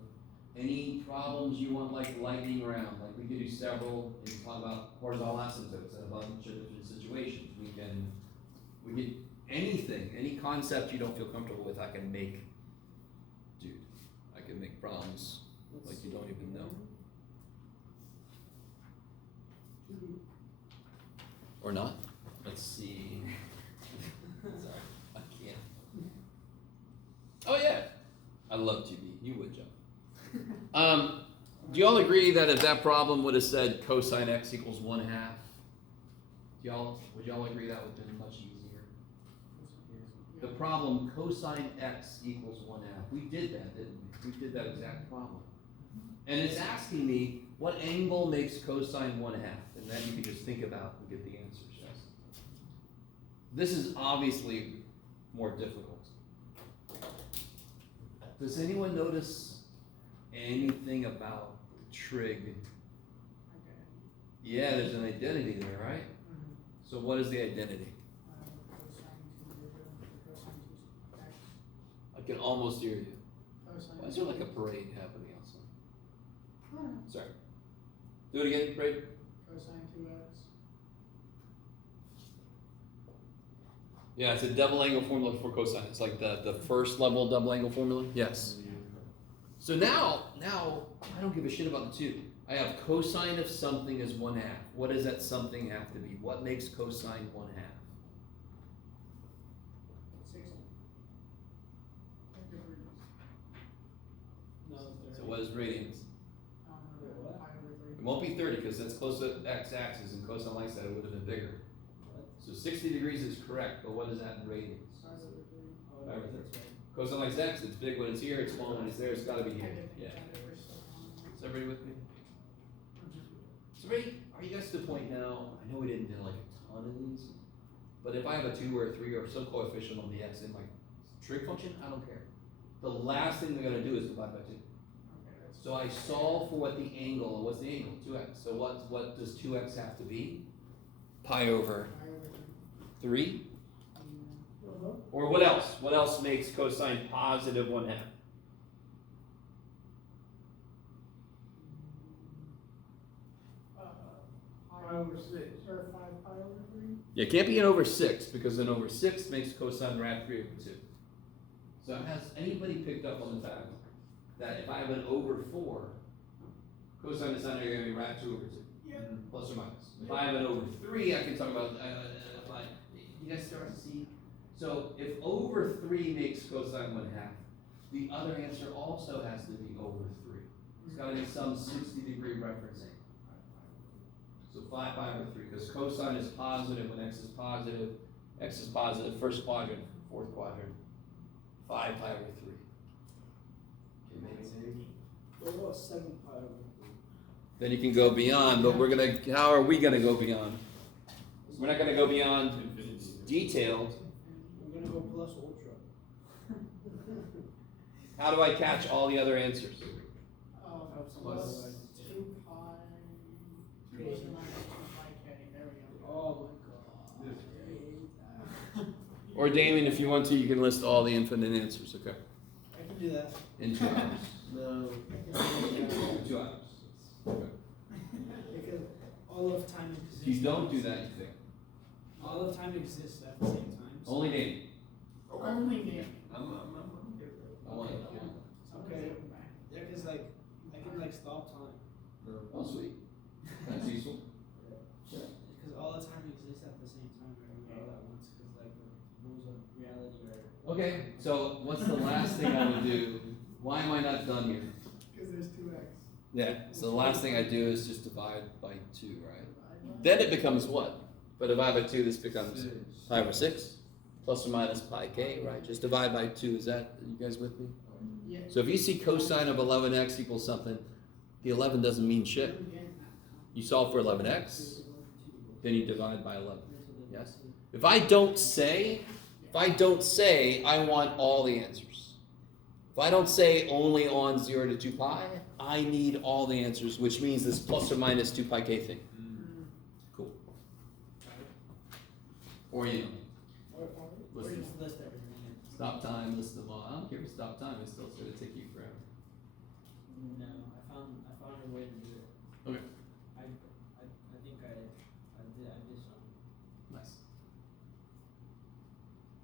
Any problems you want like lightning round? Like we could do several and talk about horizontal asymptotes and a bunch of different situations. We get anything, any concept you don't feel comfortable with, I can make, dude, I can make problems like you don't even know. Or not? Let's see. Sorry, I can't. Oh yeah, I love GB. You would, Joe. Do y'all agree that if that problem would have said cosine x equals 1/2, would y'all agree that would have been much easier? The problem cosine x equals 1/2. We did that, didn't we? We did that exact problem. And it's asking me what angle makes cosine 1/2, and then you can just think about and get the answers. Yes. This is obviously more difficult. Does anyone notice anything about trig? Yeah, there's an identity there, right? So what is the identity? I can almost hear you. Why is there like a parade happening outside? Sorry. Do it again, parade. Cosine 2x. Yeah, it's a double angle formula for cosine. It's like the first level double angle formula. Yes. So now I don't give a shit about the two. I have cosine of something as 1/2. What does that something have to be? What makes cosine 1/2? 60. No, 30. So what is radians? Pi over 3. It won't be 30 because that's close to the x-axis, and cosine like that it would have been bigger. So 60 degrees is correct, but what is that in radians? Pi over 3. Pi over 3. Cosine like x, it's big when it's here, it's small when it's there, it's got to be here. Yeah. Is everybody with me? So are you guys to the point now? I know we didn't do like a ton of these, but if I have a 2 or a 3 or some coefficient on the x in my trig function, I don't care. The last thing they're going to do is divide by 2. So I solve for what the angle, what's the angle? 2x. So what does 2x have to be? Pi over 3. Or what else? What else makes cosine positive 1/2? Pi over 6, or 5 pi over 3? Yeah, it can't be an over 6, because an over 6 makes cosine rad 3 over 2. So has anybody picked up on the fact that if I have an over 4, cosine and sine are going to be rad 2 over 2? Yeah. Plus or minus. If I have an over 3, I can talk about, you guys start to see? So if over 3 makes cosine 1/2, the other answer also has to be over 3. It's got to be some 60-degree referencing. So 5 pi over 3, because cosine is positive when x is positive, first quadrant, fourth quadrant, 5 pi over 3. Okay, maybe. What about 7 pi over 3? Then you can go beyond, but how are we gonna go beyond? We're not gonna go beyond detailed. We're gonna go plus ultra. How do I catch all the other answers? Plus 2 pi. Cosine minus 2 pi k. There we go. Oh my god. Or Damien, if you want to, you can list all the infinite answers, okay? I can do that. In 2 hours. No. 2 hours. Okay. Because all of time exists. If you don't do that, you think. All of time exists at the same time. so- Only Damien. Okay. Only me. I want it. Okay. Yeah, cause like, I can like stop time. Oh, sweet. That's useful. Because all the time exists at the same time, right? All at once, cause like the rules of reality are. Okay, so what's the last thing I would do? Why am I not done here? Cause there's 2x. Yeah, so the last thing I do is just divide by 2, right? Then it becomes what? But divide by 2, this becomes pi over 6, plus or minus pi k, right? Just divide by 2, is that, are you guys with me? Yeah. So if you see cosine of 11x equals something, the 11 doesn't mean shit. You solve for 11x, then you divide by 11, yes? If I don't say I want all the answers. If I don't say only on 0 to 2 pi, I need all the answers, which means this plus or minus 2 pi k thing. Cool. Or you know, Or listen. just list everything. Stop time, list them all. I don't care if stop time, it's still going to take you forever. No, I found a way to do it. Okay. I think I did something. Nice.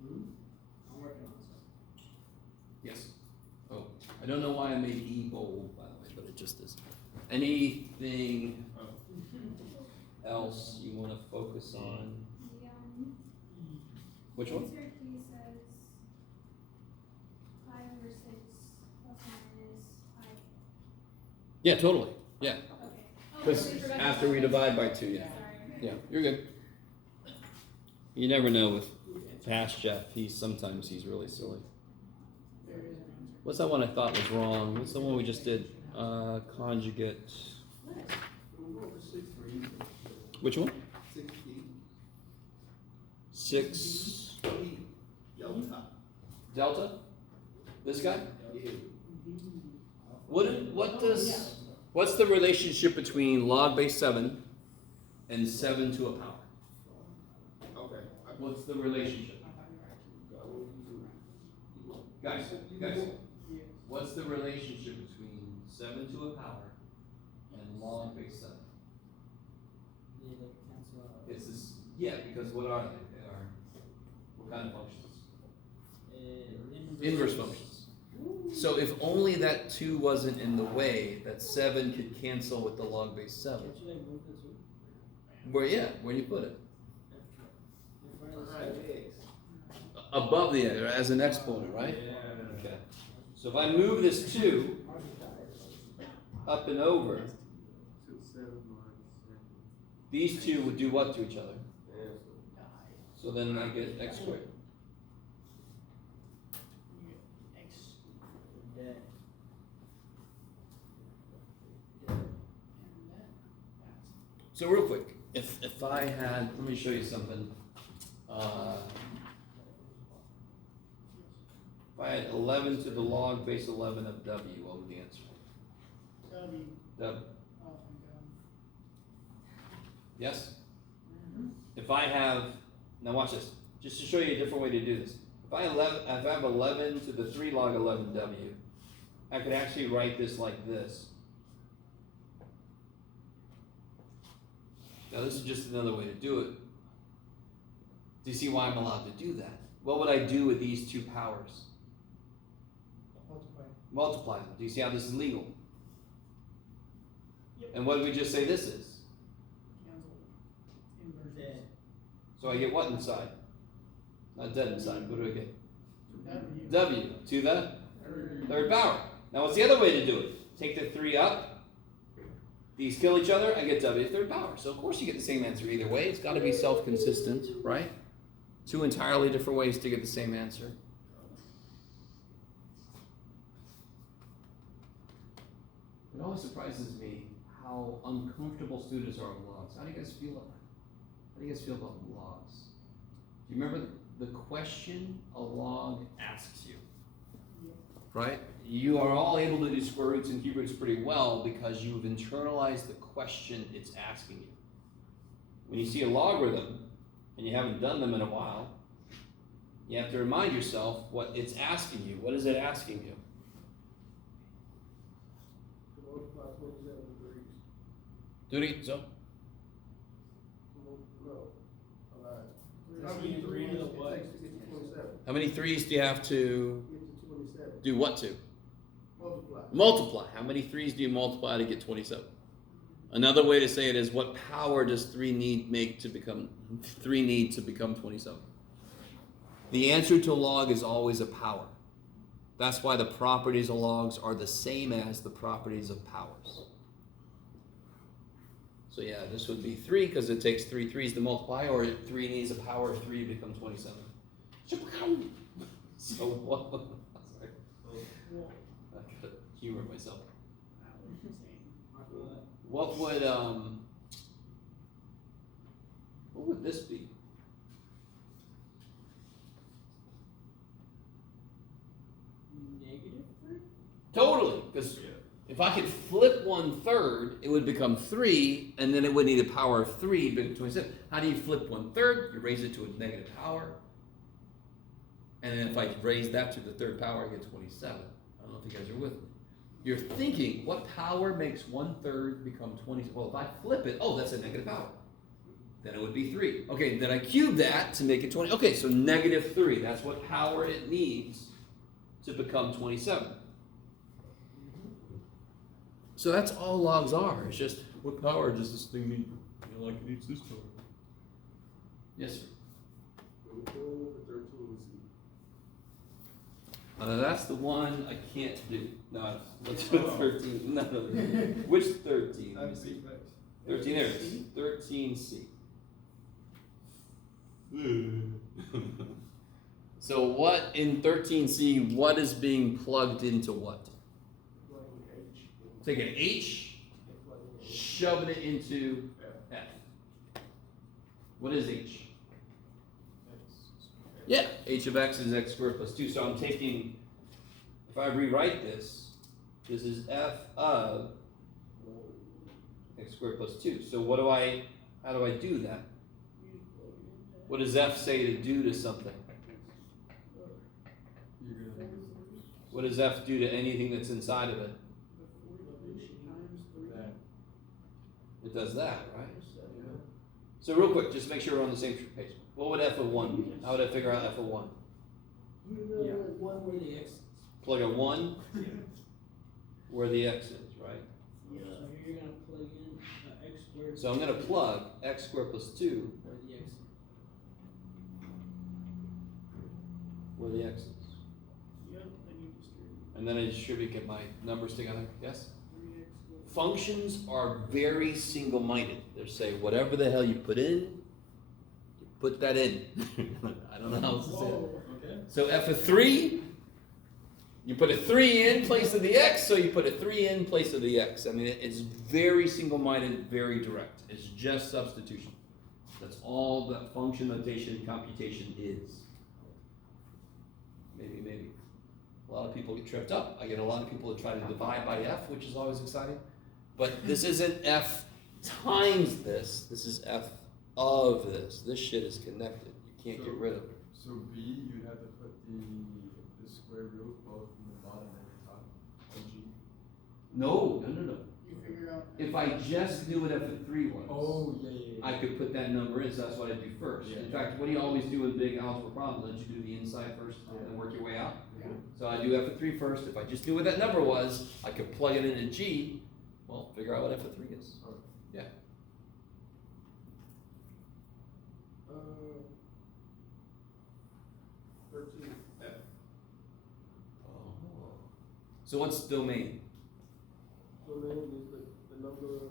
I'm working on something. Yes. Oh, I don't know why I made E bold, by the way, but it just is. Anything else you want to focus on? The, Which one? answer key says pi over 6 plus or minus pi. Yeah, totally. Yeah. Okay. Oh, Because we forgot after to we say divide by that. 2, yeah. Sorry. Yeah, you're good. You never know with past Jeff, sometimes he's really silly. There is an answer. What's that one I thought was wrong? What's the one we just did? Conjugate. Which one? 6 delta? This guy? What's the relationship between log base 7 and 7 to a power? Okay. What's the relationship? Guys, what's the relationship between 7 to a power and log base 7? They like cancel out. It's this, yeah, because what are they? They are, what kind of functions? Inverse functions. So if only that 2 wasn't in the way, that 7 could cancel with the log base 7. Can't you like move the 2? Where do you put it? In front of the side. Above the as an exponent, right? Okay. So if I move this 2 up and over, these 2 would do what to each other? So then I get x squared. Yeah. So real quick, if I had, let me show you something. If I had 11 to the log base 11 of w, what would the answer be? W. W. Oh my god. Yes? If I have, now watch this, just to show you a different way to do this. If if I have 11 to the 3 log 11w, I could actually write this like this. Now this is just another way to do it. Do you see why I'm allowed to do that? What would I do with these two powers? Multiply. Multiply them. Do you see how this is legal? Yep. And what did we just say this is? Cancel. Inverse. So I get what inside? Not dead inside. What do I get? W. W to the third power. Now what's the other way to do it? Take the 3 up. These kill each other. I get W to the third power. So of course you get the same answer either way. It's got to be self-consistent, right? 2 entirely different ways to get the same answer. It always surprises me how uncomfortable students are with logs. How do you guys feel about that? How do you guys feel about logs? Do you remember the question a log asks you? Right? You are all able to do square roots and cube roots pretty well because you've internalized the question it's asking you. When you see a logarithm and you haven't done them in a while, you have to remind yourself what it's asking you. What is it asking you? To multiply 27 degrees. Do it again. So, No, I lied. How How many many threes threes of it what? takes to get to 27? how many 3s do you have to Get to 27. do what to? Multiply. Multiply. How many 3s do you multiply to get 27? Another way to say it is, what power does 3 need to become 27? The answer to a log is always a power. That's why the properties of logs are the same as the properties of powers. So yeah, this would be 3 because it takes 3 3s to multiply, or 3 needs a power of 3 to become 27. So what? Sorry. I gotta humor myself. What would this be? Negative 3? Totally, because if I could flip 1/3, it would become 3, and then it would need a power of 3 to become 27. How do you flip 1/3? You raise it to a negative power. And then if I raise that to the third power, I get 27. I don't know if you guys are with me. You're thinking, what power makes 1/3 become 20? Well, if I flip it, oh, that's a negative power. Then it would be 3. Okay, then I cube that to make it 20. Okay, so negative 3. That's what power it needs to become 27. So that's all logs are. It's just, what power does this thing need? You know, like it needs this power. Yes, sir. We're going with the 13C. That's the one I can't do. No, let's do 13. No. Which 13? Let me see. 13, there it is. 13C. So what in 13C, what is being plugged into what? Take an H, shoving it into F. What is H? Yeah, H of X is X squared plus 2. So I'm taking, if I rewrite this, this is F of X squared plus 2. So how do I do that? What does F say to do to something? What does F do to anything that's inside of it? It does that, right? So real quick, just make sure we're on the same page. What would F of 1 be? How would I figure out F of 1? One where the X is. Plug a 1 where the X is, right? Yeah. So here you're gonna plug in X squared. So I'm going to plug X squared plus 2 Where the X is. where the X is. Yep, then you distribute And then I distribute, get my numbers together. Yes? 3X squared. Functions are very single-minded. They say whatever the hell you put in, you put that in. I don't know how else to say it. Okay. So F of 3, you put a 3 in place of the X, so you put a 3 in place of the X. I mean, it's very single-minded, very direct. It's just substitution. That's all that function notation computation is. Maybe. A lot of people get tripped up. I get a lot of people that try to divide by F, which is always exciting. But this isn't F times this. This is F of this. This shit is connected. You can't get rid of it. So B, you'd have to put the square root both from the bottom and the top of G. No. You figure out. If I just knew what F3 was. Oh, yeah. I could put that number in, so that's what I do first. Yeah. In fact, what do you always do with big algebra problems? Don't you do the inside first and then work your way out? Yeah. So I do F of 3 first. If I just knew what that number was, I could plug it into G. Well, figure out what F of 3 is. Yeah. 13 F. So what's domain? So then is the number,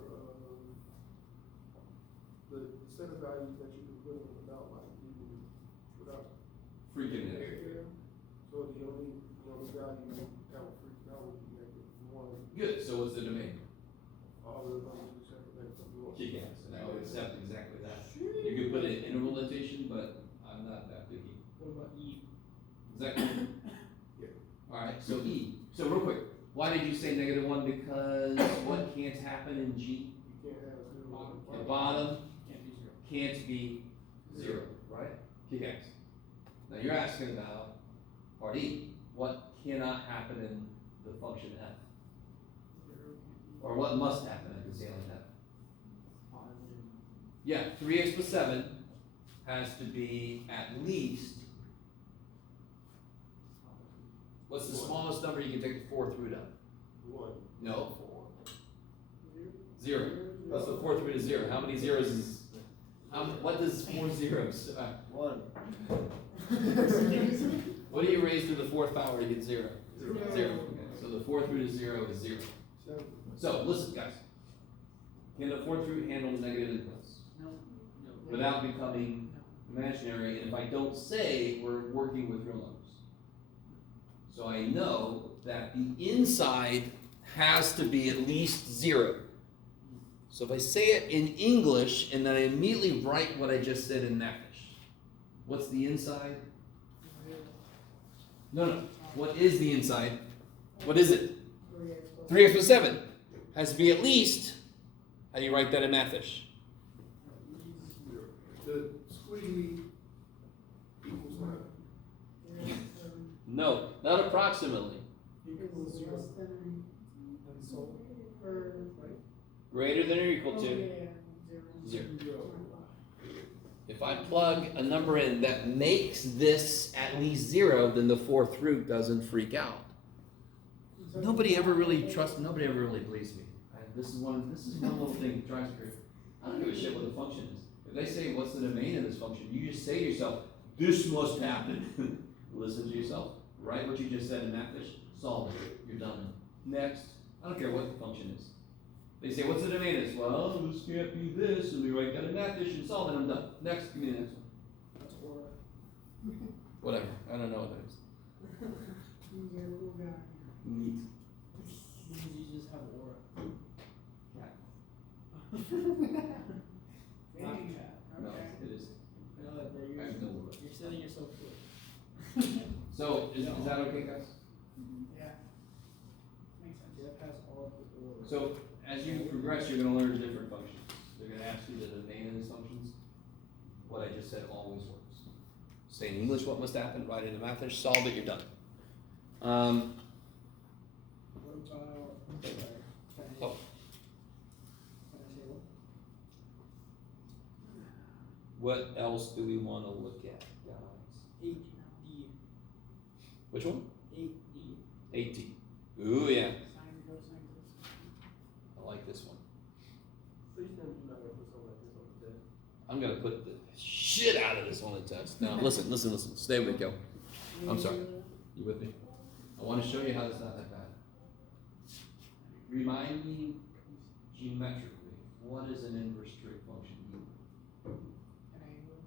the set of values that you can put in without like even, without. Freaking it. So the only value that would freak out would be -1. Good. So what's the domain? All the numbers except for -1. Kick ass. And I would accept exactly that. You could put an interval notation, but I'm not that picky. What about E? Is that cool? Yeah. Alright, so E. So real quick, why did you say -1? Because what can't happen in G? You can't have 0. The bottom Can't be 0. can't be 0, right? Kick ass. Now you're asking about part E. What cannot happen in the function f? Or what must happen at the scaling f? Yeah, 3x plus 7 has to be at least, what's the smallest number you can take the fourth root of? 1. No. 0. What's the fourth root of 0? How many zeros is, what does 4 zeros? 1. What do you raise to the fourth power to get 0? 0. 0. Okay. So the fourth root of 0 is 0. 7. So listen, guys. Can the fourth root handle negative inputs No. without becoming imaginary? And if I don't say we're working with real numbers, so I know that the inside has to be at least 0. So if I say it in English and then I immediately write what I just said in Nackish, what's the inside? No. What is the inside? What is it? 3x plus 7 has to be at least. How do you write that in Mathish? The squiggly equals 9. No, not approximately. Equals 0. And so, right? Greater than or equal to 0. If I plug a number in that makes this at least 0, then the fourth root doesn't freak out. Nobody ever really believes me. This is one little thing that drives me crazy. I don't give a shit what the function is. If they say, what's the domain of this function? You just say to yourself, this must happen. Listen to yourself. Write what you just said in Mathish. Solve it. You're done. Next. I don't care what the function is. They say, what's the domain of this? Well, this can't be this. And we write that in Mathish and solve it. I'm done. Next. Give me the next one. That's Aura. Whatever. I don't know what that is. Neat. You just have Aura. No, Okay. it is. I know that, bro. I have no word. You're selling yourself short. So, is that okay, guys? Yeah. Makes sense. Jeff has all of the Aura. So, as you progress, you're gonna learn different functions. They're gonna ask you the domain of these functions. What I just said always works. Say in English what must happen, write it in Mathish, solve it, you're done. What about, sorry, can I Oh. say what? What else do we wanna look at, guys? 8D. Which one? 8D. 80. Ooh, yeah. Sign to go, sign to I like this one. Please tell me you're not going to put something like this on the test. I'm gonna put the shit out of this on the test. Now, listen. Stay with me, go. I'm sorry. You with me? I wanna show you how it's not that bad. Remind me geometrically, what is an inverse trig function?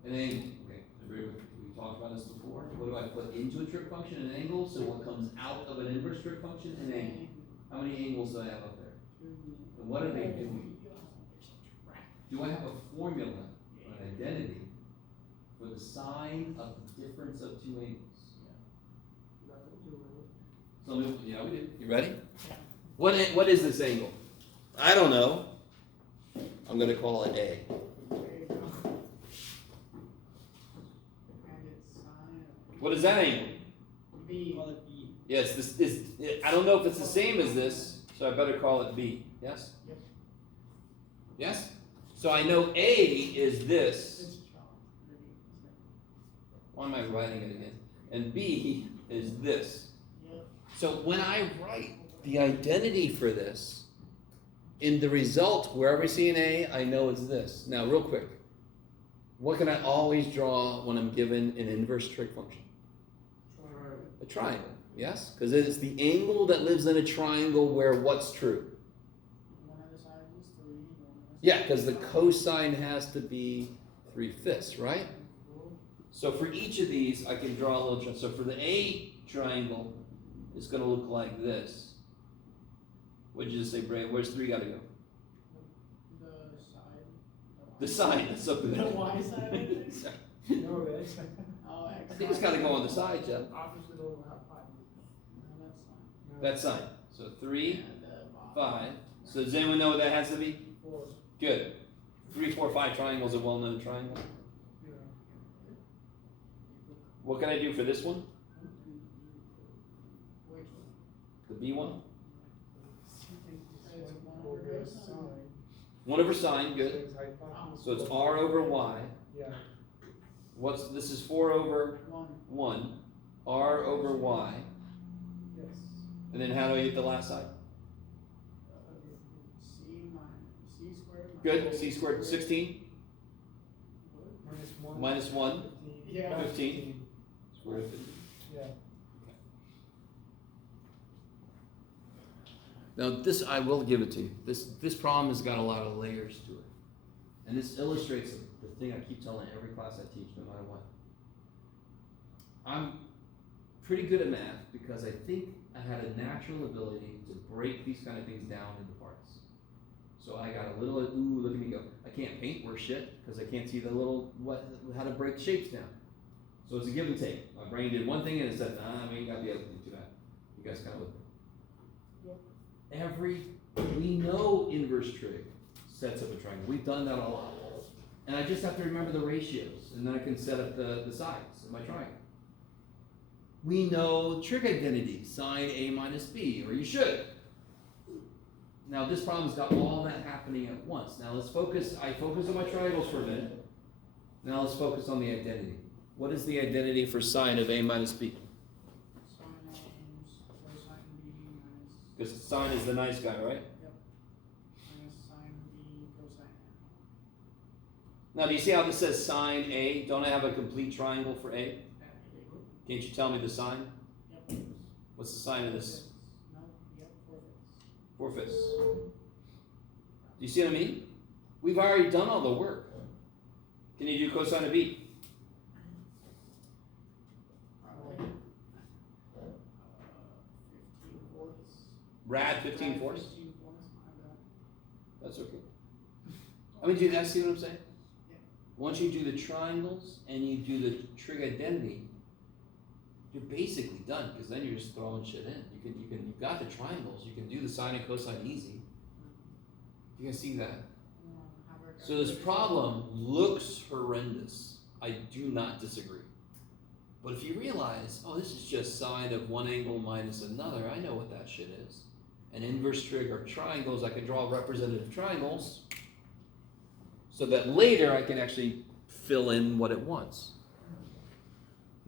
An angle. Okay, agree with me. We talked about this before. What do I put into a trig function? An angle. So what comes out of an inverse trig function? An angle. How many angles do I have up there? And what are they doing? Do I have a formula, an identity, for the sine of the difference of two angles? You're not going to do it. Yeah, we did. You ready? What is this angle? I don't know. I'm gonna call it A. There you go. And it's sine What is that angle? B. Call it B. Yes, this is, I don't know if it's the same as this, so I better call it B, yes? Yep. Yes? So I know A is this, It's John. why am I writing it again? And B is this. Yep. So when I write the identity for this, in the result, wherever I see an A, I know it's this. Now, real quick, what can I always draw when I'm given an inverse trig function? A triangle, yes? Because it's the angle that lives in a triangle where what's true? One of the sides is 3. One of the Yeah, because the cosine has to be 3/5, right? So for each of these, I can draw a little, so for the A triangle, it's gonna look like this. What'd you just say, Bray? Where's 3 gotta go? The side. The side, that's something. The Y side, I think? No, that's. Oh, X. I think it's gotta go on the side, Jeff. Opposite overlap 5. No, that's fine. That side. So 3, And, 5. So does anyone know what that has to be? 4. Good. 3, 4, 5 triangles, a well-known triangle. Yeah. What can I do for this one? Which one? The B one? It's 1 over Over sine. sine. 1 over sine, good. It's hypotenuse So it's over- R over Y. Yeah. This is 4 over 1. 1. R over Y. Yes. And then how do I get the last side? C squared. Good. C squared 16. Minus 1. Minus 1. 15. Yeah. 15. Square root of 15. Yeah. Now this, I will give it to you. This problem has got a lot of layers to it. And this illustrates the thing I keep telling every class I teach, no matter what. I'm pretty good at math because I think I had a natural ability to break these kind of things down into parts. So I got a little, ooh, look at me go. I can't paint worth shit because I can't see the little, how to break shapes down. So it's a give and take. My brain did one thing and it said, nah, we ain't got the other thing, too bad. You guys kind of with me. We know inverse trig sets up a triangle. We've done that a lot. And I just have to remember the ratios, and then I can set up the sides of my triangle. We know trig identity, sine A minus B, or you should. Now this problem's got all that happening at once. Now let's focus, I focus on my triangles for a minute. Now let's focus on the identity. What is the identity for sine of A minus B? Sine A cosine B minus. Because sine is the nice guy, right? Minus sine B cosine A. Now do you see how this says sine A? Don't I have a complete triangle for A? Can't you tell me the sign? Yep. What's the sign of this? No, yep, 4/5. 4/5. Do you see what I mean? We've already done all the work. Can you do cosine of B? 15/4. Rad 15 fourths? 15/4, my bad. That's okay. I mean, do you guys see what I'm saying? Yeah. Once you do the triangles and you do the trig identity, you're basically done because then you're just throwing shit in. You've got the triangles. You can do the sine and cosine easy. You guys see that? So this problem looks horrendous. I do not disagree. But if you realize, oh, this is just sine of one angle minus another, I know what that shit is. An inverse trig are triangles. I can draw representative triangles so that later I can actually fill in what it wants.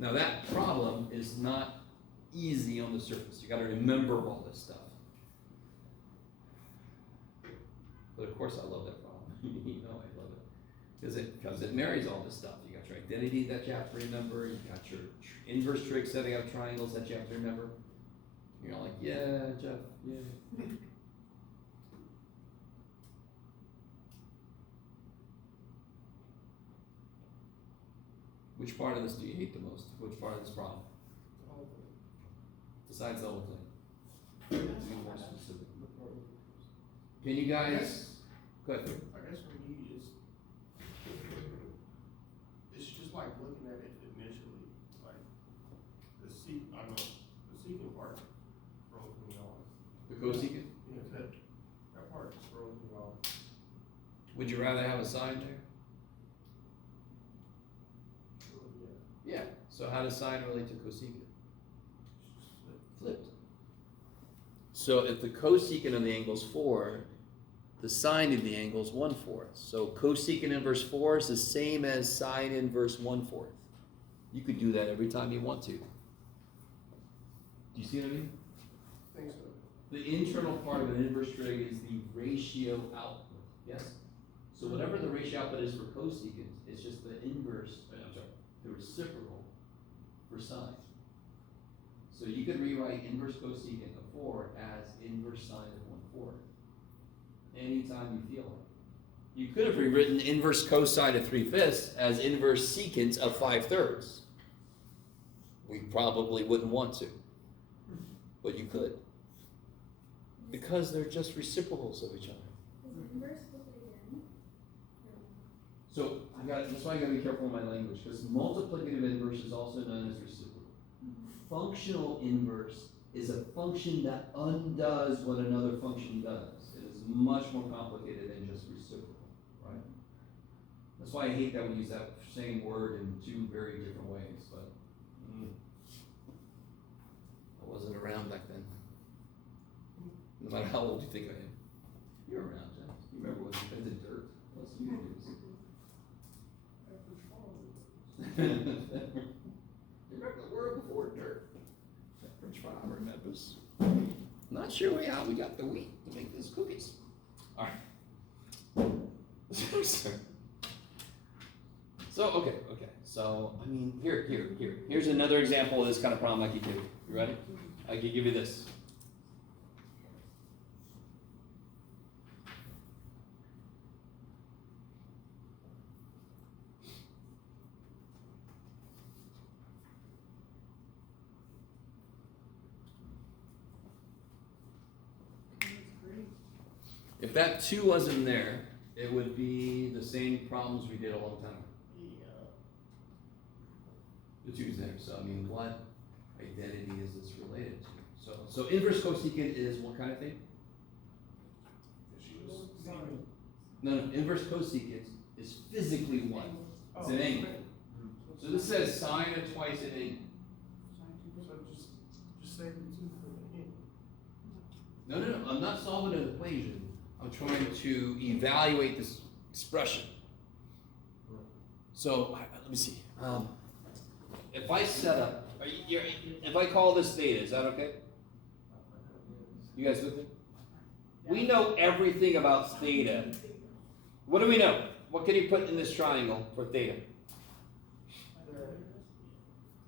Now that problem is not easy on the surface. You got to remember all this stuff. But of course I love that problem. You know I love it. Because it marries all this stuff. You got your identity that you have to remember. You got your inverse trig setting up triangles that you have to remember. You're all like, yeah, Jeff, yeah. Which part of this do you hate the most? Which part of this problem? Besides the whole thing. To be more specific. Can you guys, go ahead. I guess for me, it's just like looking at it initially, like, the secant part throws me off. The cosecant? Yeah, that part throws me off. Would you rather have a sine there? Yeah. Yeah. So how does sine relate to cosecant? Flipped. So if the cosecant of the angle is 4, the sine of the angle is 1/4. So cosecant inverse 4 is the same as sine inverse 1/4. You could do that every time you want to. Do you see what I mean? I think so. The internal part of an inverse trig is the ratio output, yes? So whatever the ratio output is for cosecant, it's just the inverse, the reciprocal for sine. So you could rewrite inverse cosecant of 4 as inverse sine of 1/4 anytime you feel like. You could have rewritten inverse cosine of 3/5 as inverse secant of 5/3. We probably wouldn't want to, but you could. Because they're just reciprocals of each other. Is it inverse, flip it again? So that's why I gotta be careful with my language, because multiplicative inverse is also known as reciprocal. Functional inverse is a function that undoes what another function does. It is much more complicated than just reciprocal, right? That's why I hate that we use that same word in two very different ways, but I wasn't around back then. No matter how old you think I am. You're around, Jeff. You remember when you invented dirt? What's the You remember the word before dirt? French fry remembers. Not sure how we got the wheat to make these cookies. All right. So, okay. So, I mean, here's another example of this kind of problem I could give you. You ready? I could give you this. If that 2 wasn't there, it would be the same problems we did a long time ago. The 2's there, so I mean, what identity is this related to? So inverse cosecant is what kind of thing? No, inverse cosecant is physically what? It's an angle. So this says sine of twice an angle. So just say the 2 for the end. No, I'm not solving an equation. I'm trying to evaluate this expression. So, let me see. If I set up, if I call this theta, is that okay? You guys with me? We know everything about theta. What do we know? What can you put in this triangle for theta?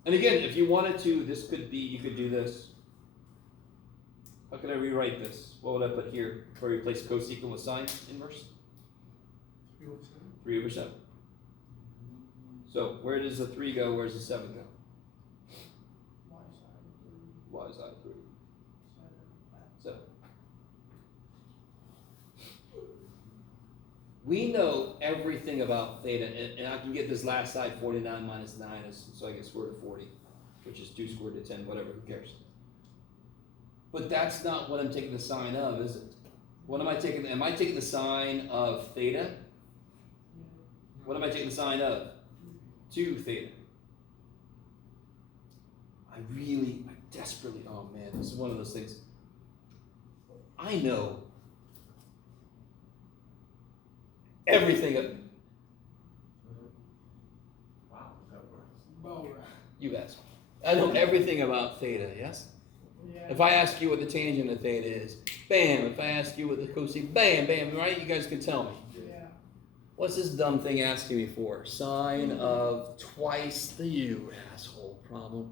And again, if you wanted to, this could be, you could do this. How could I rewrite this? What would I put here before I replace cosecant with sine inverse? 3 over 7. So where does the 3 go? Where's the 7 go? Y side 3. 7. We know everything about theta, and I can get this last side 49 minus 9, so I get square root of 40, which is 2 squared root of 10, whatever, who cares? But that's not what I'm taking the sine of, is it? What am I taking? Am I taking the sine of theta? What am I taking the sine of? 2 theta. I desperately, oh man, this is one of those things. I know everything. Wow, that works. Well, You ask. I know everything about theta, yes? yeah. If I ask you what the tangent of theta is, bam. If I ask you what the cosecant, bam, right? You guys can tell me. Yeah. What's this dumb thing asking me for? Sine of twice the you asshole problem.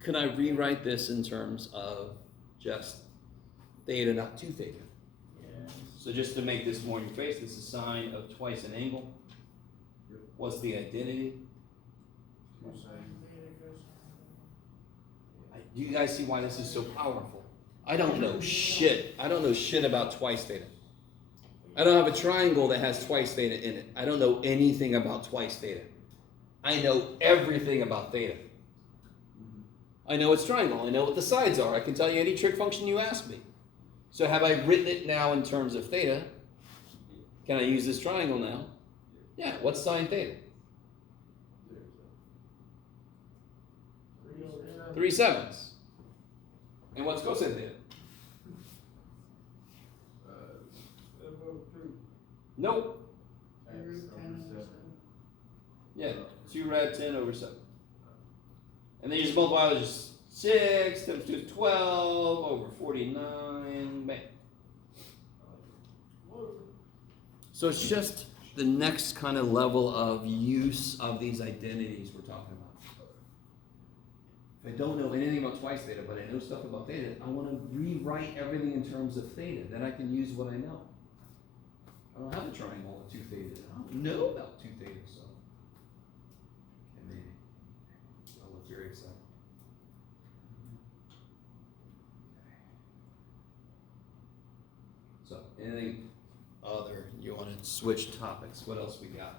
Can I rewrite this in terms of just theta, not 2 theta? Yeah. So just to make this more in your face, this is sine of twice an angle. What's the identity? Do you guys see why this is so powerful? I don't know shit. I don't know shit about twice theta. I don't have a triangle that has twice theta in it. I don't know anything about twice theta. I know everything about theta. I know its triangle. I know what the sides are. I can tell you any trig function you ask me. So have I written it now in terms of theta? Can I use this triangle now? Yeah, what's sine theta? 3 7s. And what's cosine theta? Nope. Root 10 over 7. Yeah, 2 rad 10 over 7. And then you just multiply with just 6 times 2 is 12 over 49. Bam. So it's just the next kind of level of use of these identities we're talking about. If I don't know anything about twice theta, but I know stuff about theta, I want to rewrite everything in terms of theta. Then I can use what I know. I don't have a triangle with 2 theta. I don't know about 2 theta, so. And maybe. I'll look curious though. So, anything other, you want to switch topics? What else we got?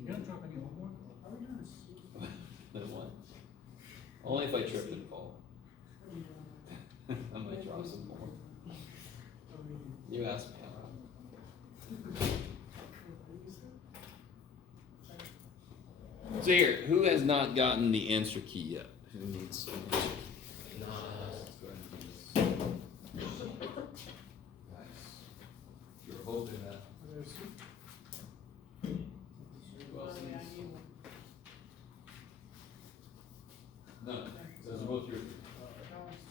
You gonna drop any homework? Are we gonna see? Then what? Only if I trip and fall. What are you doing? I might drop some more. I mean, You asked me. So here, who has not gotten the answer key yet? Who needs an answer key? Not us. Let's go ahead and do this. Nice. You're holding that. there's- Who else Oh, yeah, I needs? need one. None. Those are both yours.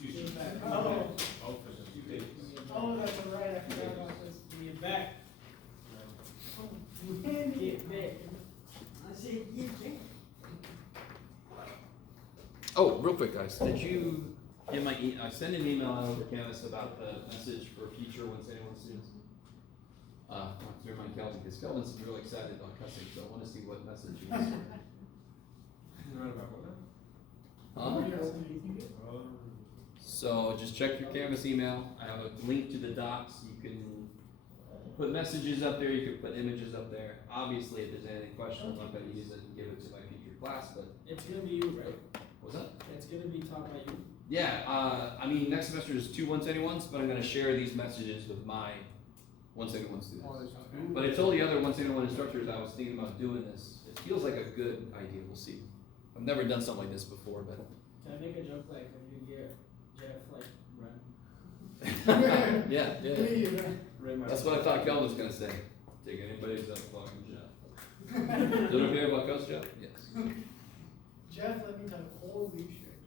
Give it back. Oh. Oh, that's right, I forgot about this. Give it back. Hand it back. I said, give it. Oh, real quick, guys. Did you get my? I sent an email out over Canvas about the message for future Wednesday anyone students. To remind Kelvin, because Kelvin's really excited about cussing, so I want to see what message he wants. You read about what now? So just check your Canvas email. I have a link to the docs. You can put messages up there. You can put images up there. Obviously, if there's anything questionable, I'm going to use it and give it to my future class. But It's gonna be you, right? what's that? It's gonna be taught by you. Yeah. I mean, next semester is 2 171s, but I'm going to share these messages with my 171 students. But I told the other 171 instructors I was thinking about doing this. It feels like a good idea. We'll see. I've never done something like this before, but. Can I make a joke like if you get Jeff like run? Yeah. Read my- That's what I thought Kelvin was gonna say. Take anybody's up fucking Jeff. Is it okay about Coach Jeff? Yes. Jeff, let me tell you, holy shit.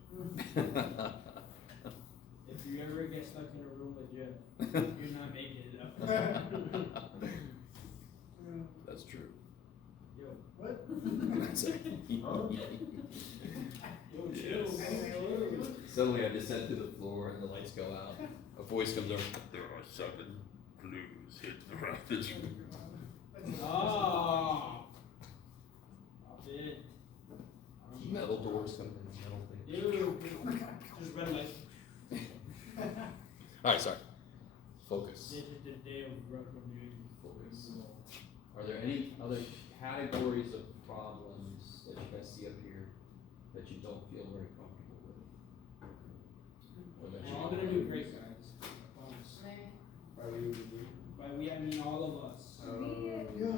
If you ever get stuck in a room with Jeff, you're not making it up. That's true. Yo, what? Yo, chill. Yes. Suddenly I descend to the floor and the lights go out. A voice comes over. There are 7 blues hidden around this room. Oh. Stop it. Metal doors coming in, metal thing. Ew. Just red light. Alright, sorry. Focus. This is the day of recommendation. Focus. Are there any other categories of problems that you guys see up here that you don't feel very comfortable with? Or that We're you- all gonna do great, guys. I promise. By we, I mean all of us. Yes.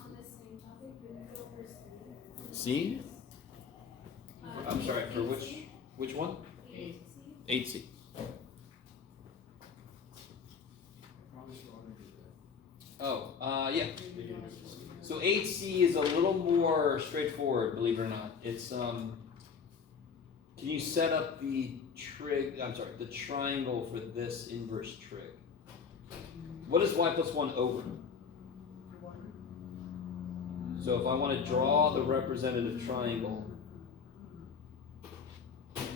On the same topic, we can go over C? Uh, I'm sorry, for 8C. which one? 8C. 8C. I promise you all gonna do that. Oh, yeah. So 8C is a little more straightforward, believe it or not. It's, can you set up the the triangle for this inverse trig? What is y plus 1 over? So if I want to draw the representative triangle,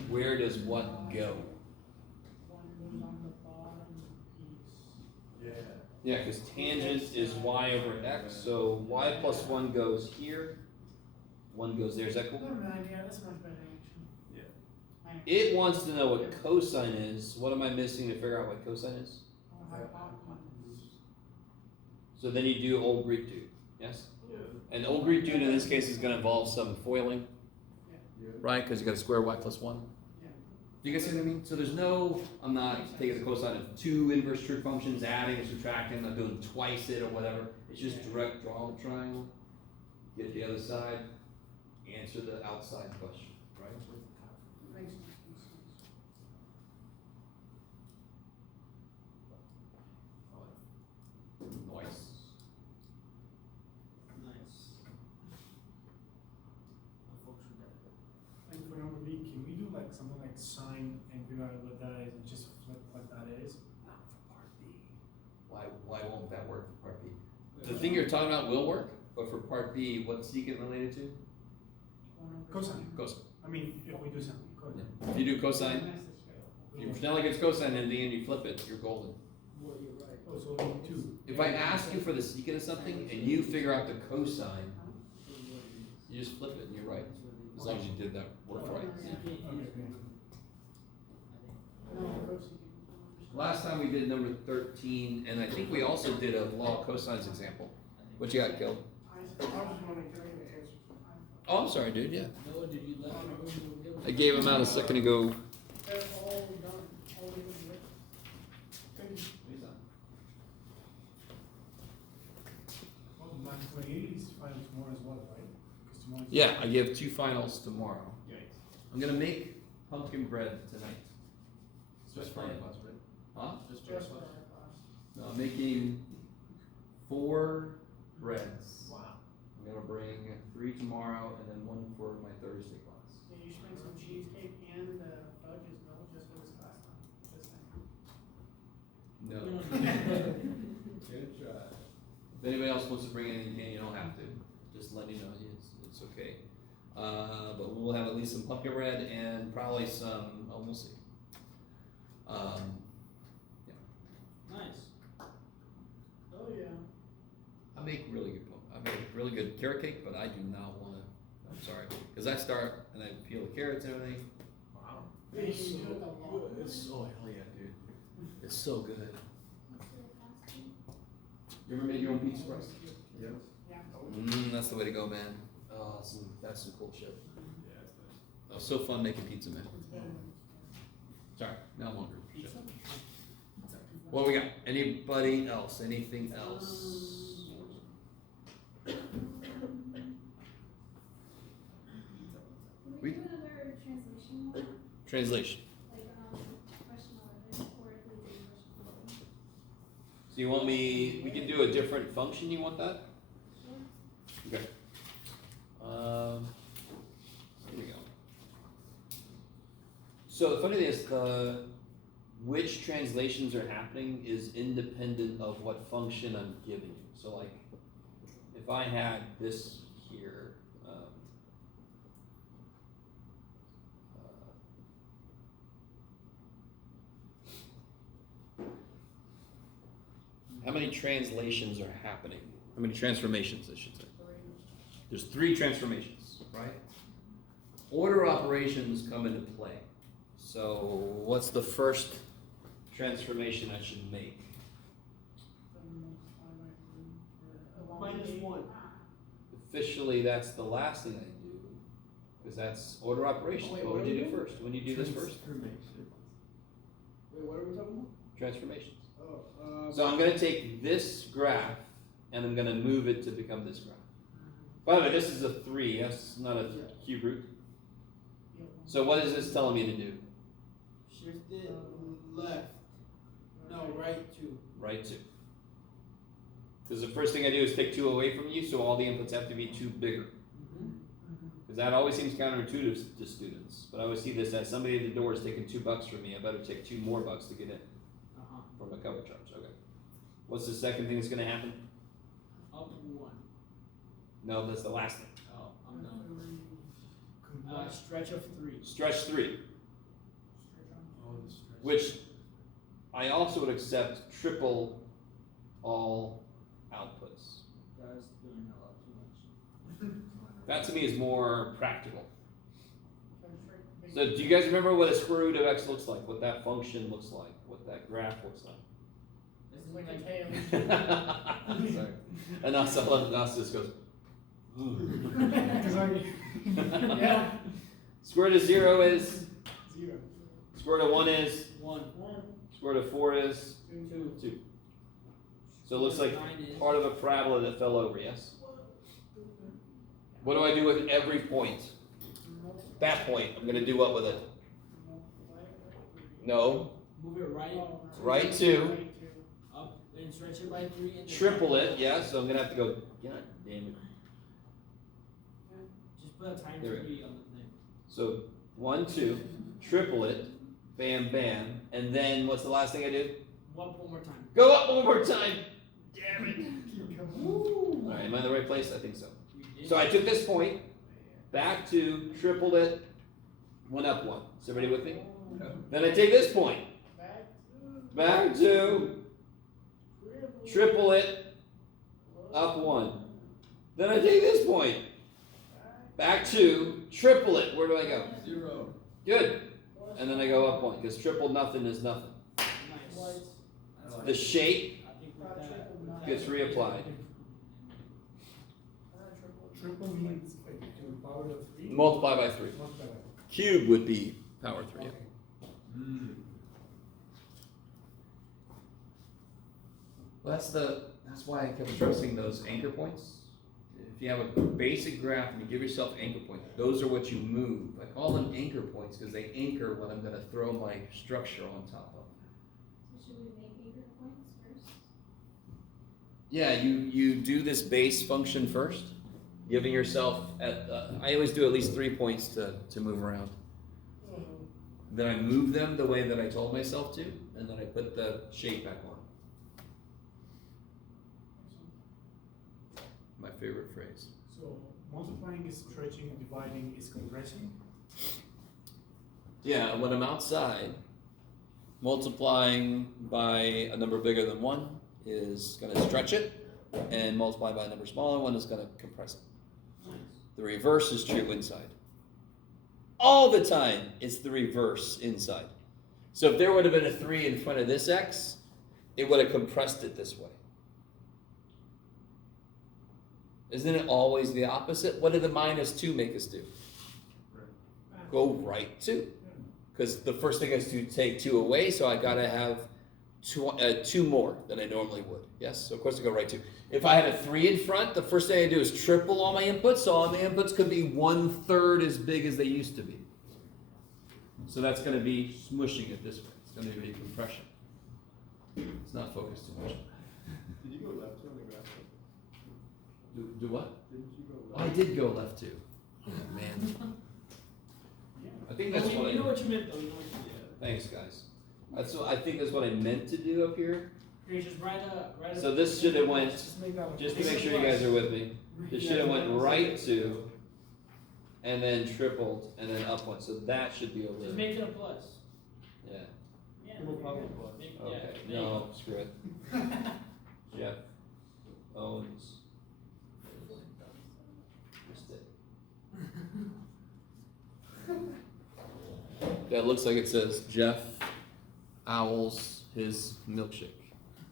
where does what go? One goes on the bottom piece. Yeah. Yeah, because tangent is y over x, so y plus 1 goes here, 1 goes there. Is that cool? Never mind, yeah, that's much better actually. It wants to know what cosine is. What am I missing to figure out what cosine is? So then you do old Greek dude, yes? Yeah. And old Greek dude in this case is going to involve some foiling, Yeah. right? Because you got to square y plus 1. Yeah. Do you guys see what I mean? So there's no, I'm not taking the cosine of 2 inverse trig functions, adding or subtracting, I'm not doing twice it or whatever. It's just direct draw the triangle, get the other side, answer the outside question, right? sine and figure out what that is and just flip what that is? Not for part B. Why won't that work for part B? The thing you're talking about will work, but for part B, what's secant related to? Cosine. Cosine. I mean, if we do something, cosine. If you do cosine, if you pretend like it's cosine and then you flip it, you're golden. Well, you're right. Oh, so we need two. If I ask you for the secant of something and you figure out the cosine, you just flip it and you're right. As long as you did that work right. Okay, Last time we did number 13, and I think we also did a law of cosines example. What you got, Gil? I was just wondering, can I get an answer? Oh, I'm sorry, dude, yeah. Noah, did you let me know? I gave him out a second ago. That's all done, all we can do. Thank you. Well, Max 28 is final tomorrow as well, right? 'Cause tomorrow is- Yeah, I give 2 finals tomorrow. Yeah. I'm gonna make pumpkin bread tonight. Just for our class, right? Huh? Just for our Just for class. our class. No, I'm making 4 breads. Wow. I'm gonna bring 3 tomorrow and then 1 for my Thursday class. Yeah, you should make some cheesecake and fudge as well, just for this class time. Just saying. No. Good try. If anybody else wants to bring anything, you don't have to. Just let me know. It's okay. But we'll have at least some pumpkin bread and probably some. Oh, we'll see. Nice. Oh, yeah. I make really good I make really good carrot cake, but I do not want to. I'm sorry, because I start and I peel the carrots and everything. Wow. Yeah, you do it the long way. It's so hell yeah, dude. It's so good. What's the cost? You ever made your own pizza crust? Yeah. Yeah. That's the way to go, man. Oh, that's some cool shit. Yeah, it's nice. It was so fun making pizza, man. Yeah. Sorry, now I'm hungry. Shit. What we got? Anybody else? Anything else? Can We- we do another translation one? Translation. Like, question 11, or if we do question 11? So you want me? We can do a different function. You want that? Sure. Okay. Here we go. So the funny thing is, which translations are happening is independent of what function I'm giving you. So like, if I had this here, how many translations are happening? How many transformations, I should say? There's 3 transformations, right? Order operations come into play. So what's the first transformation I should make? -1. Officially, that's the last thing I do, because that's order operations. Oh, wait, What would what are you we do doing? first? When you do this first? Transformation. Wait, what are we talking Transformations. about? So I'm gonna take this graph and I'm gonna move it to become this graph. By the way, this is a 3, that's not a cube root. So what is this telling me to do? Shift it left. No, right 2. Right 2. Because the first thing I do is take 2 away from you, so all the inputs have to be 2 bigger. Because that always seems counterintuitive to students. But I always see this as somebody at the door is taking $2 from me, I better take 2 more bucks to get in from a cover charge. Okay. What's the second thing that's gonna happen? Up 1. No, that's the last thing. Oh, I'm done. Stretch of 3. Stretch 3, Oh, the stretch. which I also would accept triple all outputs. Guys doing a lot too much. That to me is more practical. So do you guys remember what a square root of x looks like? What that function looks like? What that graph looks like? This It's is like like a tail. Sorry. And Nas just goes, Because I, Yeah. square root of 0 is, 0. square root of 1 is, 1, square root of 4 is 2. 2. So it looks like 9 is part of a parabola that fell over, yes? What do I do with every point? That point, I'm gonna do what with it? No, Move it right. right 2, Up and stretch it by 3 and then triple it, yeah, so I'm gonna have to go, god damn it. Just put a times There we go. 3 on the thing. So 1, 2, triple it, bam, bam, and then what's the last thing I do? One more time. Go up one more time. Damn it. Keep coming. All right, am I in the right place? I think so. You did. So I took this point, back to, tripled it, went up one. Is everybody with me? Then I take this point, back to, triple it, up one. Then I take this point, back to, triple it. Where do I go? 0. Good. And then I go up one, because triple nothing is nothing. Nice. I like The shape I think with that gets reapplied. Triple means like to power of 3. Multiply by 3. Multiply by Cube would be power 3. Okay. Well, that's why I kept stressing those anchor points. If you have a basic graph and you give yourself anchor points, those are what you move. I call them anchor points because they anchor what I'm going to throw my structure on top of. So should we make anchor points first? Yeah, you do this base function first, giving yourself I always do at least 3 points to move around. Then I move them the way that I told myself to, and then I put the shape back on. My favorite phrase. So multiplying is stretching, dividing is compressing. Yeah, when I'm outside, multiplying by a number bigger than 1 is going to stretch it, and multiply by a number smaller one is going to compress it. The reverse is true inside. All the time, it's the reverse inside. So if there would have been a 3 in front of this x, it would have compressed it this way. Isn't it always the opposite? What did the -2 make us do? Go right 2. Because the first thing is to take 2 away, so I gotta have 2 more than I normally would. Yes? So of course I go right 2. If I had a 3 in front, the first thing I do is triple all my inputs, so all my inputs could be 1/3 as big as they used to be. So that's gonna be smushing it this way. It's gonna be compression. It's not focused too much. Did you go left on the graph? Do what? Didn't you go Oh, I left? did go left too. Oh, man. I think that's what You know I. what you meant though. You know what you did. Thanks, guys. I think that's what I meant to do up here. Here, just write a. So this should have went, Just make that. just to make sure you guys are with me, this should have went right 2, and then tripled, and then up 1. So that should be over Just there. make it a plus. Yeah. Yeah. We'll probably plus. Make- Okay. yeah, No, screw it. Jeff owns. Missed it. Yeah, it looks like it says Jeff owls his milkshake.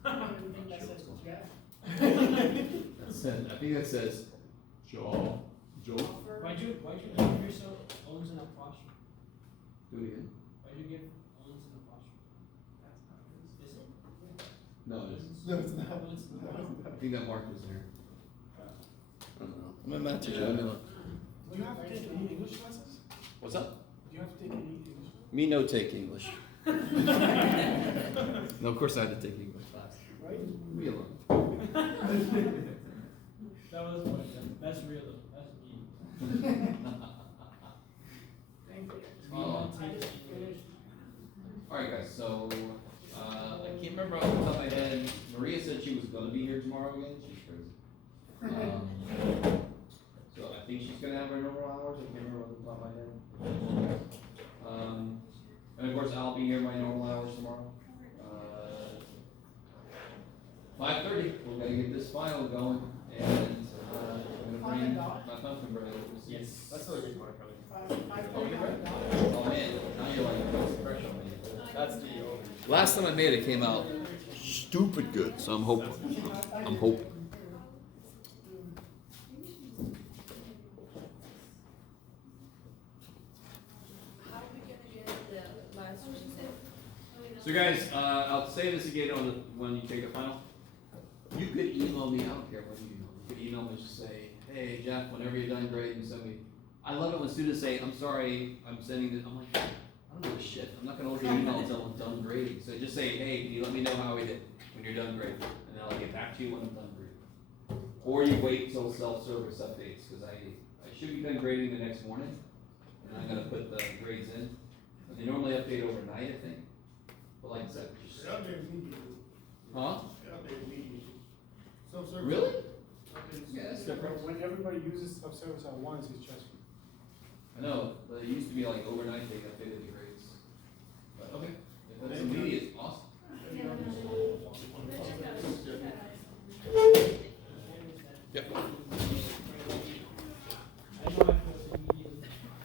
I think that says Jeff. I think that says Joe. Why'd you give yourself owns an apostrophe? Do it again. Why'd you give owns an apostrophe? Is it? No, it isn't. No, it's not. No, it's not. I think that mark was there. I don't know. I'm a math teacher. Let me look. Do you have to take any English classes? What's up? Do you have to take any English? Me no take English. No, of course I had to take English class. Right? Leave me alone. That was funny. That's real though. That's me. Thank you. Oh. I just finished. Alright guys, so, I can't remember off the top of my head, Maria said she was gonna be here tomorrow again, she's crazy. So I think she's gonna have her normal hours, I can't remember off the top of my head. And of course, I'll be here my normal hours tomorrow. 5:30, we're gonna get this file going, and, I'm gonna bring my pumpkin bread. We'll see. Yes. That's the reason why I'm coming. Oh man, now you're like, putting pressure on me. That's the only. Last time I made it came out stupid good, so I'm hoping. I'm hoping. How are we gonna get the last result? So guys, I'll say this again on the, when you take the final. You could email me, I don't care what you email. You could email me and just say, hey Jeff, whenever you're done grading, send me. I love it when students say, I'm sorry, I'm sending this. I'm like, I don't give a shit. I'm not gonna look at your email until I'm done grading. So just say, hey, can you let me know how we did when you're done grading? And then I'll get back to you when I'm done grading. Or you wait till self-service updates, cause I should be done grading the next morning. And I'm gonna put the grades in. They normally update overnight, I think, but like I said, just, It updates immediately. huh? It updates immediately. Some services. Really? updates- Yeah, that's But different. when everybody uses self-service at once, it's just I know, but it used to be like overnight they updated the